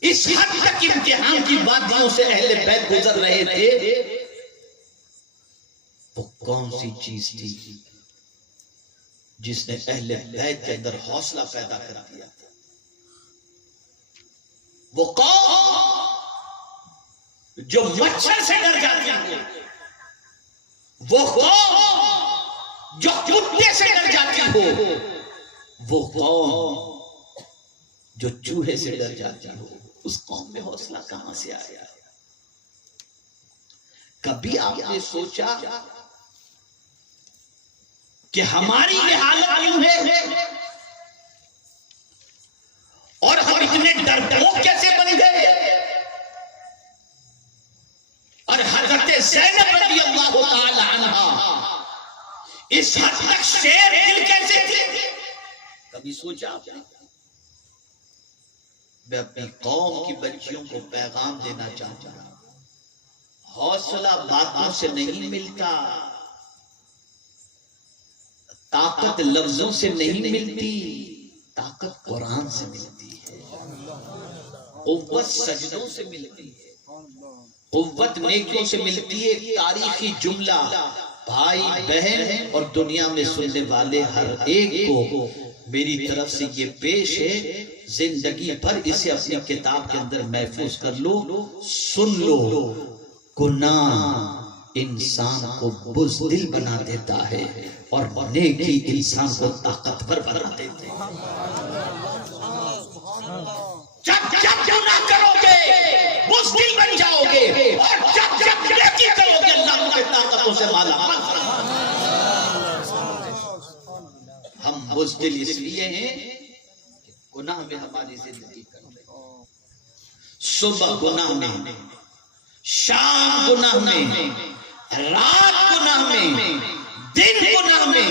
اس حد تک امتحان کی وادیوں سے اہل بیت گزر رہے تھے، وہ کون سی چیز تھی جس نے اہل بیت کے اندر حوصلہ پیدا کر دیا؟ وہ قوم جو مچھر سے ڈر جاتی ہے، وہ قوم جو کتے سے ڈر جاتی ہو، وہ قوم جو چوہے سے ڈر جاتی ہو، اس قوم میں حوصلہ کہاں سے آیا؟ کبھی آپ نے سوچا کہ ہماری یہ حالت کیوں ہے اور ہم اتنے ڈرپوک کیسے بن گئے؟ اور حضرت زینب رضی اللہ تعالی عنہا اس حد تک شیر دل کیسے تھی؟ کبھی سوچا آپ نے؟ میں اپنی قوم کی بچیوں کو پیغام دینا چاہتا ہوں، حوصلہ باتوں سے نہیں ملتا، طاقت لفظوں سے نہیں ملتی، طاقت قرآن سے ملتی ہے، قوت سجدوں سے ملتی ہے، قوت نیکیوں سے ملتی ہے۔ ایک تاریخی جملہ بھائی بہن اور دنیا میں سننے والے ہر ایک کو میری طرف سے یہ پیش ہے، زندگی بھر اسے اپنی کتاب کے اندر محفوظ کر لو، سن لو، گناہ انسان کو بزدل بنا دیتا ہے اور نیکی انسان کو طاقتور بنا دیتے ہیں۔ جب گناہ کرو گے بزدل بن جاؤ گے، اور جب نیکی کرو گے اللہ تمہیں طاقتوں سے مالا مال کرے۔ ہم بزدل اس لیے ہیں کہ گناہ میں ہماری زندگی کرتے ہیں، صبح گناہ میں، شام گناہ میں، رات گناہ میں، دن گناہ میں،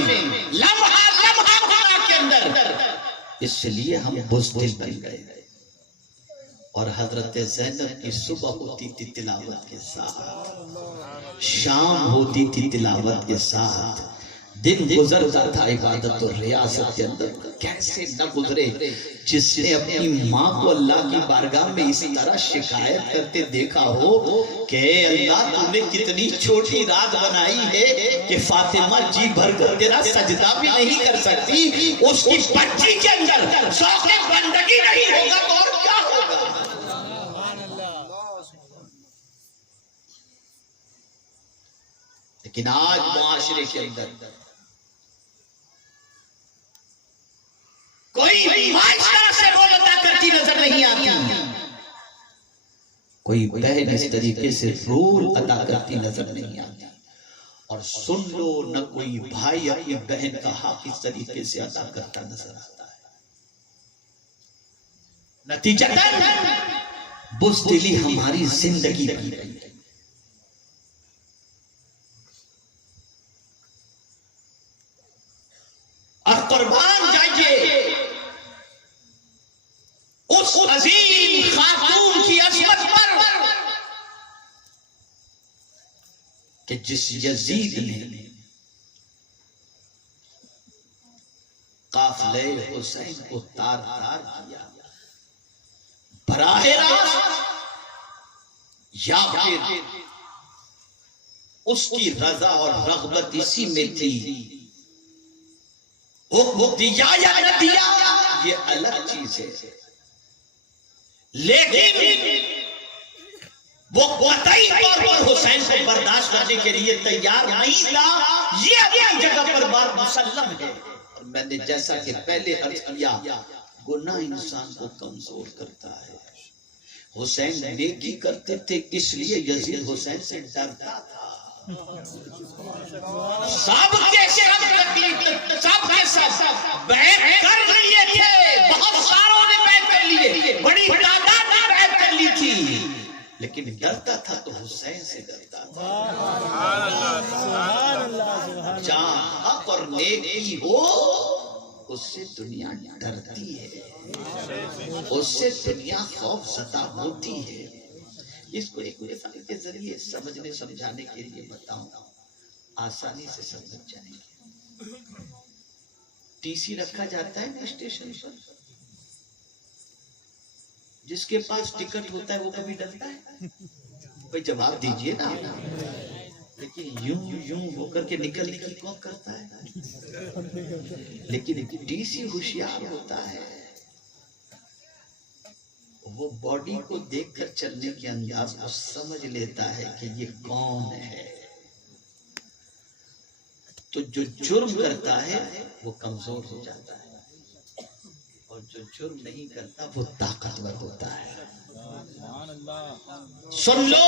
لمحہ لمحہ گناہ کے اندر، اس لیے ہم بزدل بن گئے۔ اور حضرت زینب کی صبح ہوتی تھی تلاوت کے ساتھ، شام ہوتی تھی تلاوت کے ساتھ، دن گزرتا تھا عبادت اور ریاضت کے اندر۔ کیسے نہ گزرے جس نے اپنی ماں کو اللہ کی بارگاہ میں اس طرح شکایت کرتے دیکھا ہو کہ اے اللہ تو نے کتنی چھوٹی رات بنائی ہے کہ فاطمہ جی بھر کر تیرا سجدہ بھی نہیں کر سکتی، اس کی بچی کے اندر شوق بندگی نہیں ہوگا تو اور کیا ہوگا؟ لیکن آج معاشرے کے اندر کوئی ماں اس طرح سے رول ادا کرتی نظر نہیں آتی، کوئی بہن اس طریقے سے رول ادا کرتی نظر نہیں آتی، اور سن لو نہ کوئی بھائی اپنی بہن کا حق اس طریقے سے ادا کرتا نظر آتا ہے۔ نتیجتاً بزدلی ہماری زندگی بن گئی۔ اور قربان جائیے اس عظیم خاتون کی عظمت پر کہ جس یزید نے قافلے حسین کو تار تار کیا، براہ راست یا پھر اس کی رضا اور رغبت اسی میں تھی، وہ دیا یا نہ دیا یہ الگ چیز ہے، لیکن وہ قطعی طور پر حسین کو برداشت کرنے کے لیے تیار نہیں تھا، یہ اپنی جگہ پر بات مسلم ہے۔ اور میں نے جیسا کہ پہلے عرض کیا، گناہ انسان کو کمزور کرتا ہے۔ حسین نیکی کرتے تھے اس لیے یزید حسین سے ڈرتا تھا۔ سب کے ساتھ بیعت کر لیے تھے، بہت ساروں نے بیعت کر لیے، بڑی تعداد نے بیعت کر لی تھی، لیکن ڈرتا تھا تو حسین سے ڈرتا تھا۔ جہاں حق اور نیکی ہو اس سے دنیا ڈرتی ہے، اس سے دنیا خوف زدہ ہوتی ہے۔ اس کو ایک مثال کے ذریعے سمجھنے سمجھانے کے لیے بتاؤں، آسانی سے سمجھ جائیں گے۔ ٹی سی رکھا جاتا ہے نا اسٹیشن پر، جس کے پاس ٹکٹ ہوتا ہے وہ کبھی ڈرتا ہے؟ بھئی جواب دیجئے نا۔ لیکن یوں ہو کر کے نکلنے کی کون کرتا ہے؟ لیکن ٹی سی ہوشیار ہوتا ہے، وہ باڈی کو دیکھ کر چلنے کے انداز کو سمجھ لیتا ہے کہ یہ کون ہے۔ تو جو جرم کرتا ہے وہ کمزور ہو جاتا ہے، اور جو جرم نہیں کرتا وہ طاقتور ہوتا ہے۔ سن لو،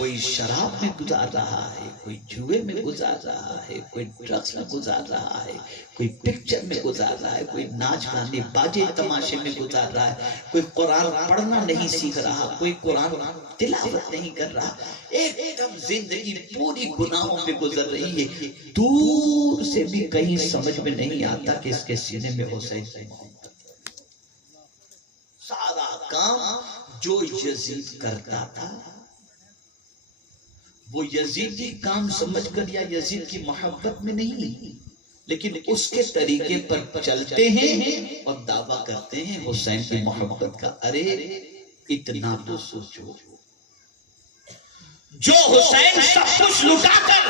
کوئی شراب میں گزار رہا ہے، کوئی جوئے میں گزار رہا ہے، کوئی ڈرگس میں گزار رہا ہے، کوئی پکچر میں گزار رہا ہے، کوئی ناچ گانے باجے تماشے میں گزار رہا ہے، کوئی قرآن پڑھنا نہیں سیکھ رہا، کوئی قرآن تلاوت نہیں کر رہا، ایک دم زندگی پوری گناہوں پہ گزر رہی ہے، دور سے بھی کہیں سمجھ میں نہیں آتا کہ اس کے سینے میں حسین کی محبت ہے۔ سارا کام جو یزید کرتا تھا وہ یزیدی کام سمجھ کر یا یزید کی محبت میں نہیں، لیکن اس کے طریقے پر چلتے ہیں اور دعویٰ کرتے ہیں حسین کی محبت کا۔ ارے اتنا تو سوچو، جو حسین سب کچھ لٹا کر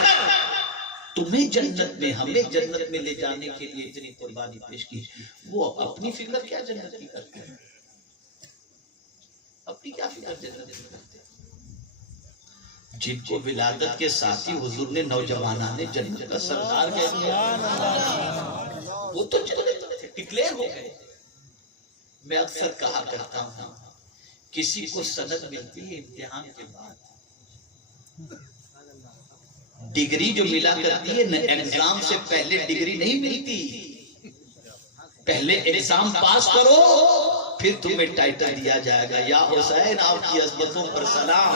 تمہیں جنت میں ہمیں جنت میں لے جانے کے لیے اتنی قربانی پیش کی، وہ اپنی فکر کیا جنت کی کرتے ہیں؟ اپنی کیا فکر جنت کی کرتے ہیں؟ جن کو ولادت کے ساتھ ہی حضور نے نوجوانان نے جنت کا سردار کہہ دیا، وہ تو جنت میں تھے، ڈکلیئر ہو گئے۔ میں اکثر کہا کرتا ہوں کسی کو سند ملتی ہے امتحان کے بعد، ڈگری جو ملا کرتی ہے نہ ایگزام سے پہلے ڈگری نہیں ملتی، پہلے ایگزام پاس کرو پھر تمہیں ٹائٹل دیا جائے گا، یا حسین آپ کی عظمتوں پر سلام۔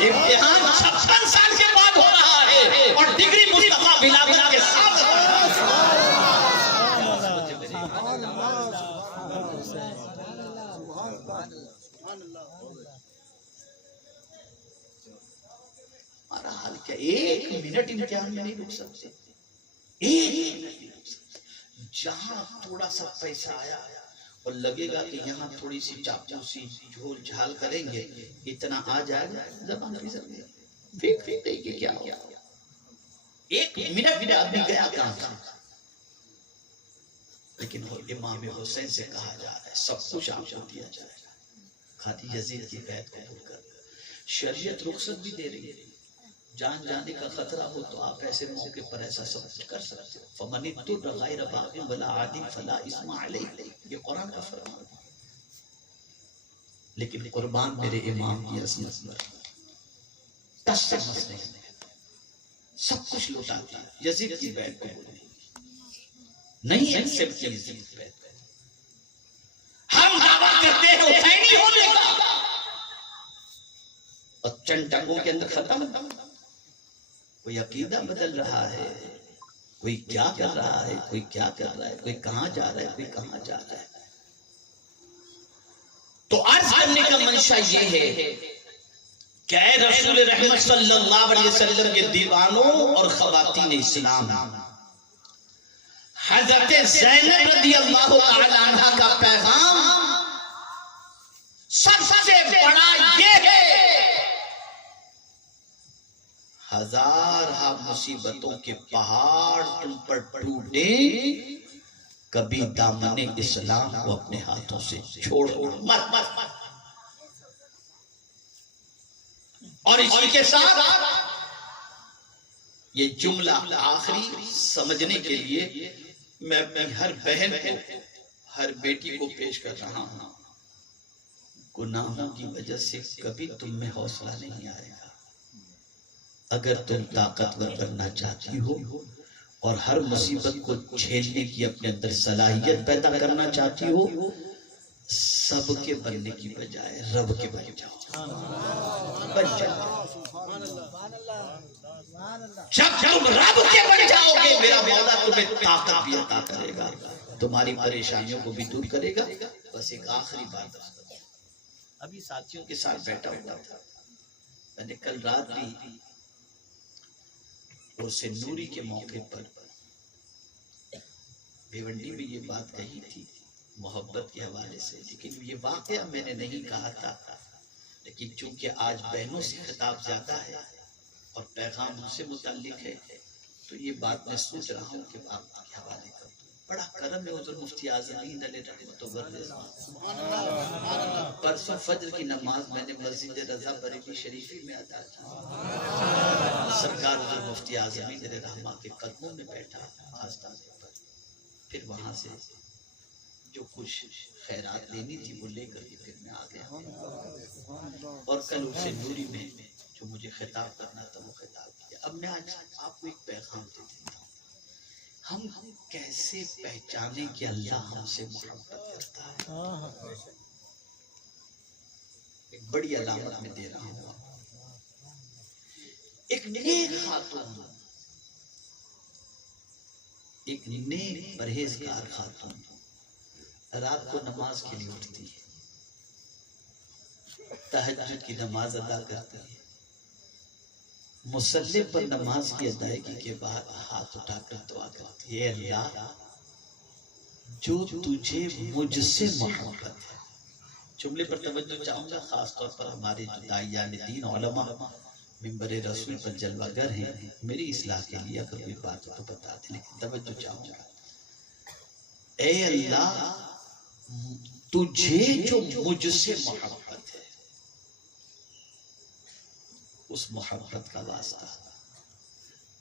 امتحان 56 سال کے بعد ہو رہا ہے اور ڈگری مصطفیٰ ولادت کے ساتھ۔ ہمارا حال کیا، ایک منٹ امتحان میں نہیں رک سکتے، ایک منٹ نہیں رک سکتے۔ جہاں تھوڑا سا پیسہ آیا اور لگے گا کہ یہاں تھوڑی سی چاپلوسی جھول جھال کریں گے، اتنا آ جائے گا زبان کی سب فیک دے گی، کیا ہو ایک منٹ بھی آدمی گیا کام سے۔ لیکن امام حسین سے کہا جا رہا ہے سب کچھ آپ کو دیا جائے گا، خالی یزید کی بیعت قبول کر۔ شریعت رخصت بھی دے رہی ہے، جان جانے کا خطرہ ہو تو آپ ایسے موقع پر ایسا سب کچھ کر سکتے ہو۔ فَمَنِ اضْطُرَّ غَيْرَ بَاغٍ وَلَا عَادٍ فَلَا إِثْمَ عَلَيْهِ، یہ قرآن کا فرمان ہے۔ لیکن قربان میرے امام کی عظمت پر ٹس سے مس نہیں، سب کچھ لوٹا دیا، یزید کی بیعت قبول نہیں ایکسپٹ کی یزید کی بیعت۔ ہم دعویٰ کرتے ہیں حسینی ہونے کا اور چند ٹنگوں کے اندر ختم۔ کوئی عقیدہ بدل رہا ہے، کوئی کیا کر رہا ہے، کوئی کیا کر رہا ہے، کوئی کہاں جا رہا ہے، کوئی کہاں جا رہا ہے۔ تو عرض کرنے کا منشا یہ ہے کہ اے رسول رحمت صلی اللہ علیہ وسلم کے دیوانوں اور خواتین اسلام، حضرت زینب رضی اللہ تعالی عنہ کا پیغام سب سے بڑا یہ ہے، ہزارہ مصیبتوں کے پہاڑ تم پر ٹوٹے، کبھی دامن اسلام کو اپنے ہاتھوں سے چھوڑو مت۔ اور اسی کے ساتھ یہ جملہ آخری سمجھنے کے لیے میں اپنی ہر بہن کو، ہر بیٹی کو پیش کر رہا ہوں، گناہوں کی وجہ سے کبھی تم میں حوصلہ نہیں آئے گا۔ اگر تم طاقتور بننا چاہتی ہو اور ہر مصیبت کو جھیلنے کی اپنے اندر صلاحیت پیدا کرنا چاہتی ہو، سب کے بننے کی بجائے رب کے بن جاؤ، بن جاؤ۔ جب تم رب کے بن جاؤ گے میرا مولا تمہیں طاقت بھی عطا کرے گا، تمہاری پریشانیوں کو بھی دور کرے گا۔ بس ایک آخری بات، ابھی ساتھیوں کے ساتھ بیٹھا ہوا تھا، میں نے کل رات بھی اسے نوری کے موقع پر بھیونڈی میں یہ بات کہی تھی محبت کے حوالے سے، لیکن یہ واقعہ میں نے نہیں کہا تھا، لیکن چونکہ آج بہنوں سے خطاب زیادہ ہے اور پیغام ان سے متعلق ہے تو یہ بات میں سوچ رہا ہوں کہ آپ کے حوالے کر دوں۔ بڑا کرم ہے حضرت مفتی اعظم علیہ رحمۃ اللہ۔ پرسوں فجر کی نماز میں نے مسجد رضا بریلی شریفی میں ادا کی، سرکار حضرت مفتی اعظم علیہ رحمہ کے قدموں میں بیٹھا آستانے پر، پھر وہاں سے جو کچھ خیرات لینی تھی وہ لے کر کے پھر میں آ گیا، اور کل اسے نوری میں جو جو مجھے خطاب کرنا تھا وہ خطاب کیا. اب میں آج آپ کو ایک پیغام دے دیتا ہوں. ہم کیسے پہچانے کہ اللہ ہم سے محبت کرتا ہے؟ ایک بڑی علامت میں دے رہا ہوں. ایک نیک خاتون، ایک نیک پرہیزگار خاتون رات کو نماز کے لیے اٹھتی ہے، تہجد کی نماز ادا کرتی ہے، مصلی پر نماز کی ادائیگی کے بعد ہاتھ اٹھا کر دعا کرتی ہے، اے اللہ جو تجھے مجھ سے محبت ہے. جملے پر توجہ چاہوں گا، خاص طور پر ہمارے جو داعیان دین علماء منبر رسول پر جلوہ گر ہیں، میری اصلاح کے لیے اگر کوئی بات ہو تو بتا دیں، لیکن توجہ چاہوں گا. اے اللہ تجھے جو مجھ سے محبت ہے، اس محبت کا واسطہ.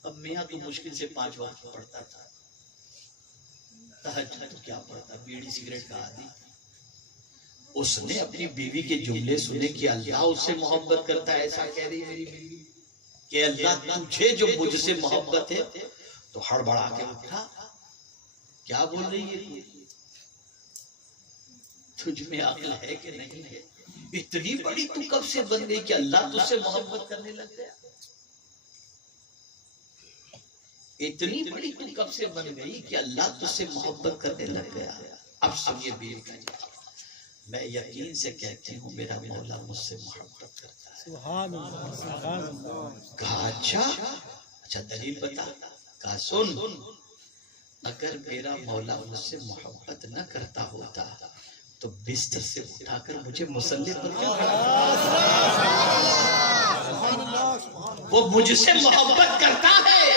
اب میاں تو مشکل سے 5 وقت پڑھتا تھا، تہجد تو کیا پڑھتا، بیڑی سگریٹ کا عادی. اس نے اپنی بیوی کے جملے سنے کہ اللہ اس سے محبت کرتا ہے. ایسا کہہ رہی میری بیوی کہ اللہ تجھے جو مجھ سے محبت ہے، تو ہڑبڑا کے اٹھا. کیا بول رہی ہے؟ تجھ میں عقل ہے کہ نہیں ہے؟ اتنی بڑی تو کب سے بن گئی کہ اللہ تجھ سے محبت کرنے لگ گیا؟ اتنی بڑی تو کب سے بن گئی کہ اللہ تجھ سے محبت کرنے لگ گیا؟ اب سب یہ بیوی کا جواب. میں یقین سے کہتی ہوں میرا مولا مجھ سے محبت کرتا ہے. سبحان اللہ، سبحان اللہ. کہا اچھا دلیل بتا. کہا سن، اگر میرا مولا مجھ سے محبت نہ کرتا ہوتا تو بستر سے اٹھا کر مجھے مصلی پر کیوں کھڑا؟ وہ مجھ سے محبت کرتا ہے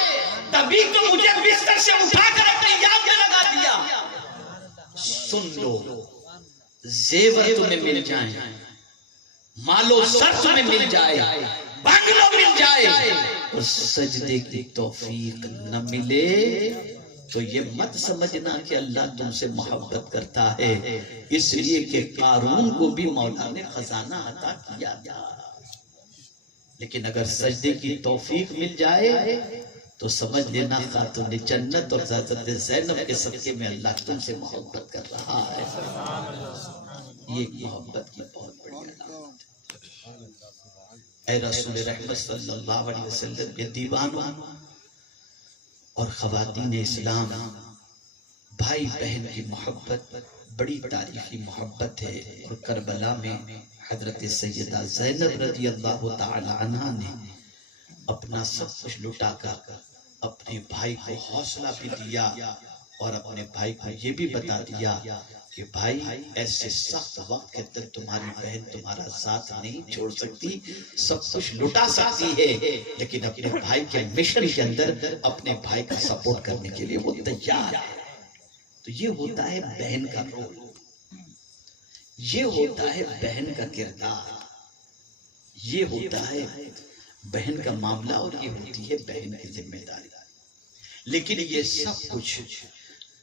تبھی تو مجھے بستر سے اٹھا کر اپنی یاد میں لگا دیا. سن لو، زیور تمہیں مل جائیں، مالو سر تمہیں مل جائے، بنگلو مل جائے، اور سجدے کی توفیق نہ ملے تو یہ مت سمجھنا کہ اللہ تم سے محبت کرتا ہے. اس لیے کہ قارون کو بھی مولا نے خزانہ عطا کیا تھا، لیکن اگر سجدے کی توفیق مل جائے تو سمجھ لینا خاتون جنت اور حضرت زینب کے صدقے میں اللہ تم سے محبت کر رہا ہے. یہ ایک محبت کی بہت بڑی علامت ہے. اے رسول رحمت صلی اللہ علیہ وسلم کے دیوانوں اور خواتین اسلام، بھائی بہن کی محبت بڑی تاریخی محبت ہے. اور کربلا میں حضرت سیدہ زینب رضی اللہ تعالی عنہ نے اپنا سب کچھ لٹا کر اپنے بھائی کو حوصلہ بھی دیا اور اپنے بھائی کو یہ بھی بتا دیا کہ بھائی ایسے سخت وقت کے اندر تمہاری بہن تمہارا ساتھ نہیں چھوڑ سکتی، سب کچھ لٹا سکتی ہے، لیکن اپنے بھائی کے مشن کے اندر اپنے بھائی کا سپورٹ کرنے کے لیے وہ تیار ہے. تو یہ ہوتا ہے بہن کا رول، یہ ہوتا ہے بہن کا کردار، یہ ہوتا ہے بہن کا معاملہ، اور یہ ہوتی ہے بہن کی ذمہ داری. لیکن یہ سب کچھ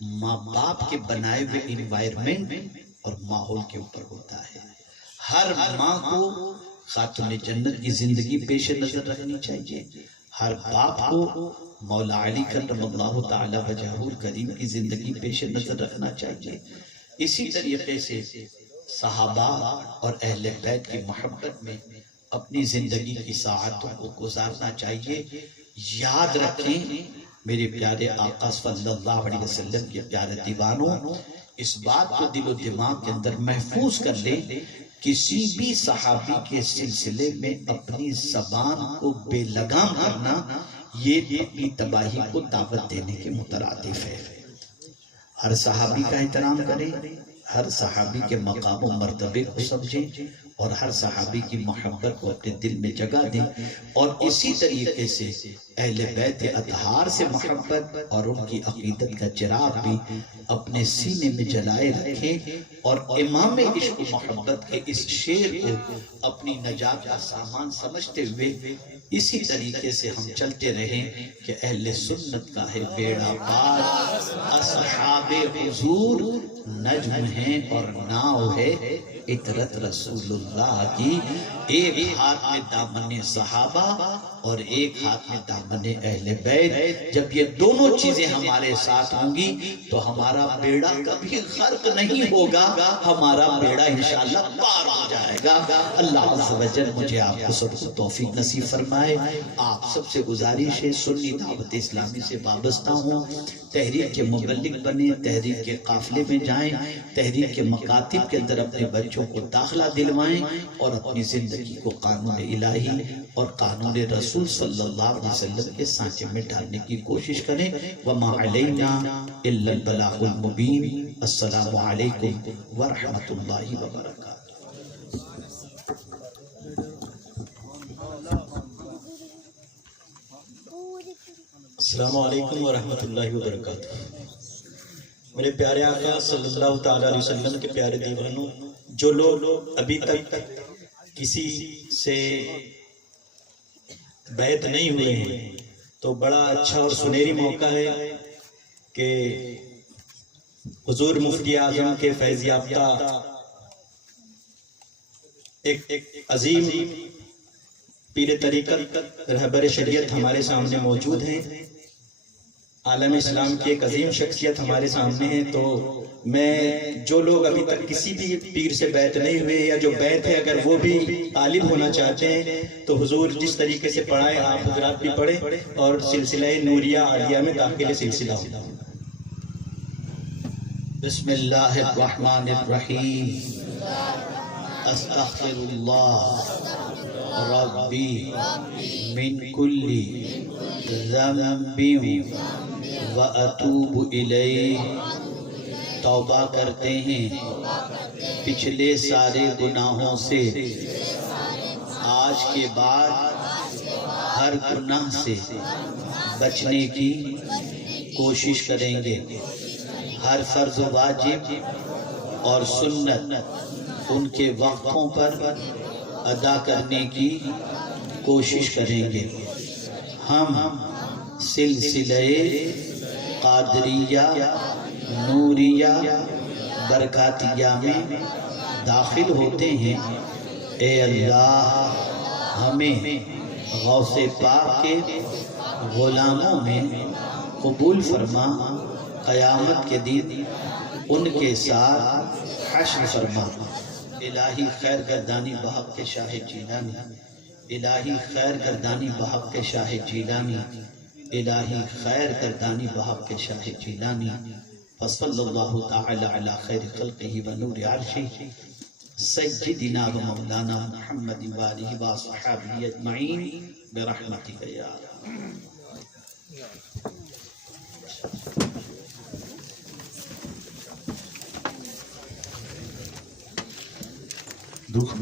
ماں باپ کے بنائے ہوئے انوائرمنٹ اور ماحول کے اوپر ہوتا ہے. ہر ماں کو خاتون جنت کی زندگی پیش نظر رکھنی چاہیے، ہر باپ کو مولا علی کرم اللہ تعالی وجہہ الکریم کی زندگی پیش نظر رکھنا چاہیے. اسی طریقے سے صحابہ اور اہل بیت کی محبت میں اپنی زندگی کی ساعتوں کو گزارنا چاہیے. یاد رکھیں میرے پیارے آقا صلی اللہ علیہ وسلم کے پیارے دیوانوں، اس بات کو دل و دماغ کے اندر محفوظ کر لیں، کسی بھی صحابی کے سلسلے میں اپنی زبان کو بے لگام کرنا یہ اپنی تباہی کو دعوت دینے کے مترادف ہے. ہر صحابی کا احترام کریں، ہر صحابی کے مقام و مرتبے کو سمجھیں، اور ہر صحابی کی محبت کو اپنے دل میں جگہ دیں. اور اسی طریقے سے اہل بیت اطہار سے محبت اور ان کی عقیدت کا چراغ بھی اپنے سینے میں جلائے رکھیں، اور امام عشق و محبت کے اس شعر کو اپنی نجات کا سامان سمجھتے ہوئے اسی طریقے سے ہم چلتے رہیں کہ اہل سنت کا ہے بیڑا پار، اصحاب حضور نجم ہیں اور ناؤ ہے اطرت رسول اللہ کی، ایک ہاتھ میں دامن صحابہ اور ایک ہاتھ میں دامن اہل بیت۔ جب یہ دونوں چیزیں ہمارے ساتھ ہوں گی تو ہمارا بیڑا کبھی غرق نہیں ہوگا، ہمارا بیڑا انشاءاللہ پار ہو جائے گا۔ اللہ عز و جل مجھے آپ کو سب کو توفیق نصیب فرمائے۔ آپ سب سے گزارش ہے سنی دعوت اسلامی سے وابستہ ہوں، تحریک کے مبلغ بنیں، تحریک کے قافلے میں جائیں، تحریک کے مکاتب کے اندر اپنے بچوں کو داخلہ دلوائیں اور اپنی زندگی کو قانون الہی اور قانون رسول صلی اللہ علیہ وسلم کے سانچے میں ڈالنے کی کوشش کریں۔ وما علینا الا البلاغ المبین۔ السلام علیکم ورحمۃ اللہ وبرکاتہ۔ السلام علیکم ورحمۃ اللہ وبرکاتہ۔ میرے پیارے آقا صلی اللہ تعالیٰ علیہ وسلم کے پیارے دیوانوں، جو لوگ ابھی تک کسی سے بیعت نہیں ہوئے ہیں تو بڑا اچھا اور سنہری موقع ہے کہ حضور مفتی اعظم کے فیض یافتہ ایک عظیم پیر طریقت رہبر شریعت ہمارے سامنے موجود ہیں، عالم اسلام کی ایک عظیم شخصیت ہمارے سامنے ہے۔ تو میں جو لوگ ابھی تک کسی بھی پیر سے بیعت نہیں ہوئے یا جو بیعت ہے اگر وہ بھی طالب ہونا چاہتے ہیں تو حضور جس طریقے سے پڑھائے آپ حضرات بھی پڑھیں اور سلسلہ نوریہ عالیہ میں داخل سلسلہ ہو۔ بسم اللہ الرحمن الرحیم۔ استغفر اللہ ربی من کل ذنب واتوب الیہ۔ توبہ کرتے ہیں پچھلے سارے گناہوں سے، آج کے بعد ہر گناہ سے بچنے کی کوشش کریں گے، ہر فرض و واجب اور سنت ان کے وقتوں پر ادا کرنے کی کوشش کریں گے۔ ہم سلسلہ قادریہ نوریہ برکاتیہ میں داخل ہوتے ہیں۔ اے اللہ ہمیں غوث پاک کے غلاموں میں قبول فرما، قیامت کے دن ان کے ساتھ حشر فرما۔ الہی خیر گردانی بحق کے شاہ جیلانی، الہی خیر گردانی بحق کے شاہ جیلانی، الہی خیر گردانی بحق کے شاہ جیلانی۔ وصلی اللہ تعالی علی خیر خلقہ و نور عرشہ سیدنا و مولانا محمد وآلہ وصحبہ اجمعین برحمتک یا دکھ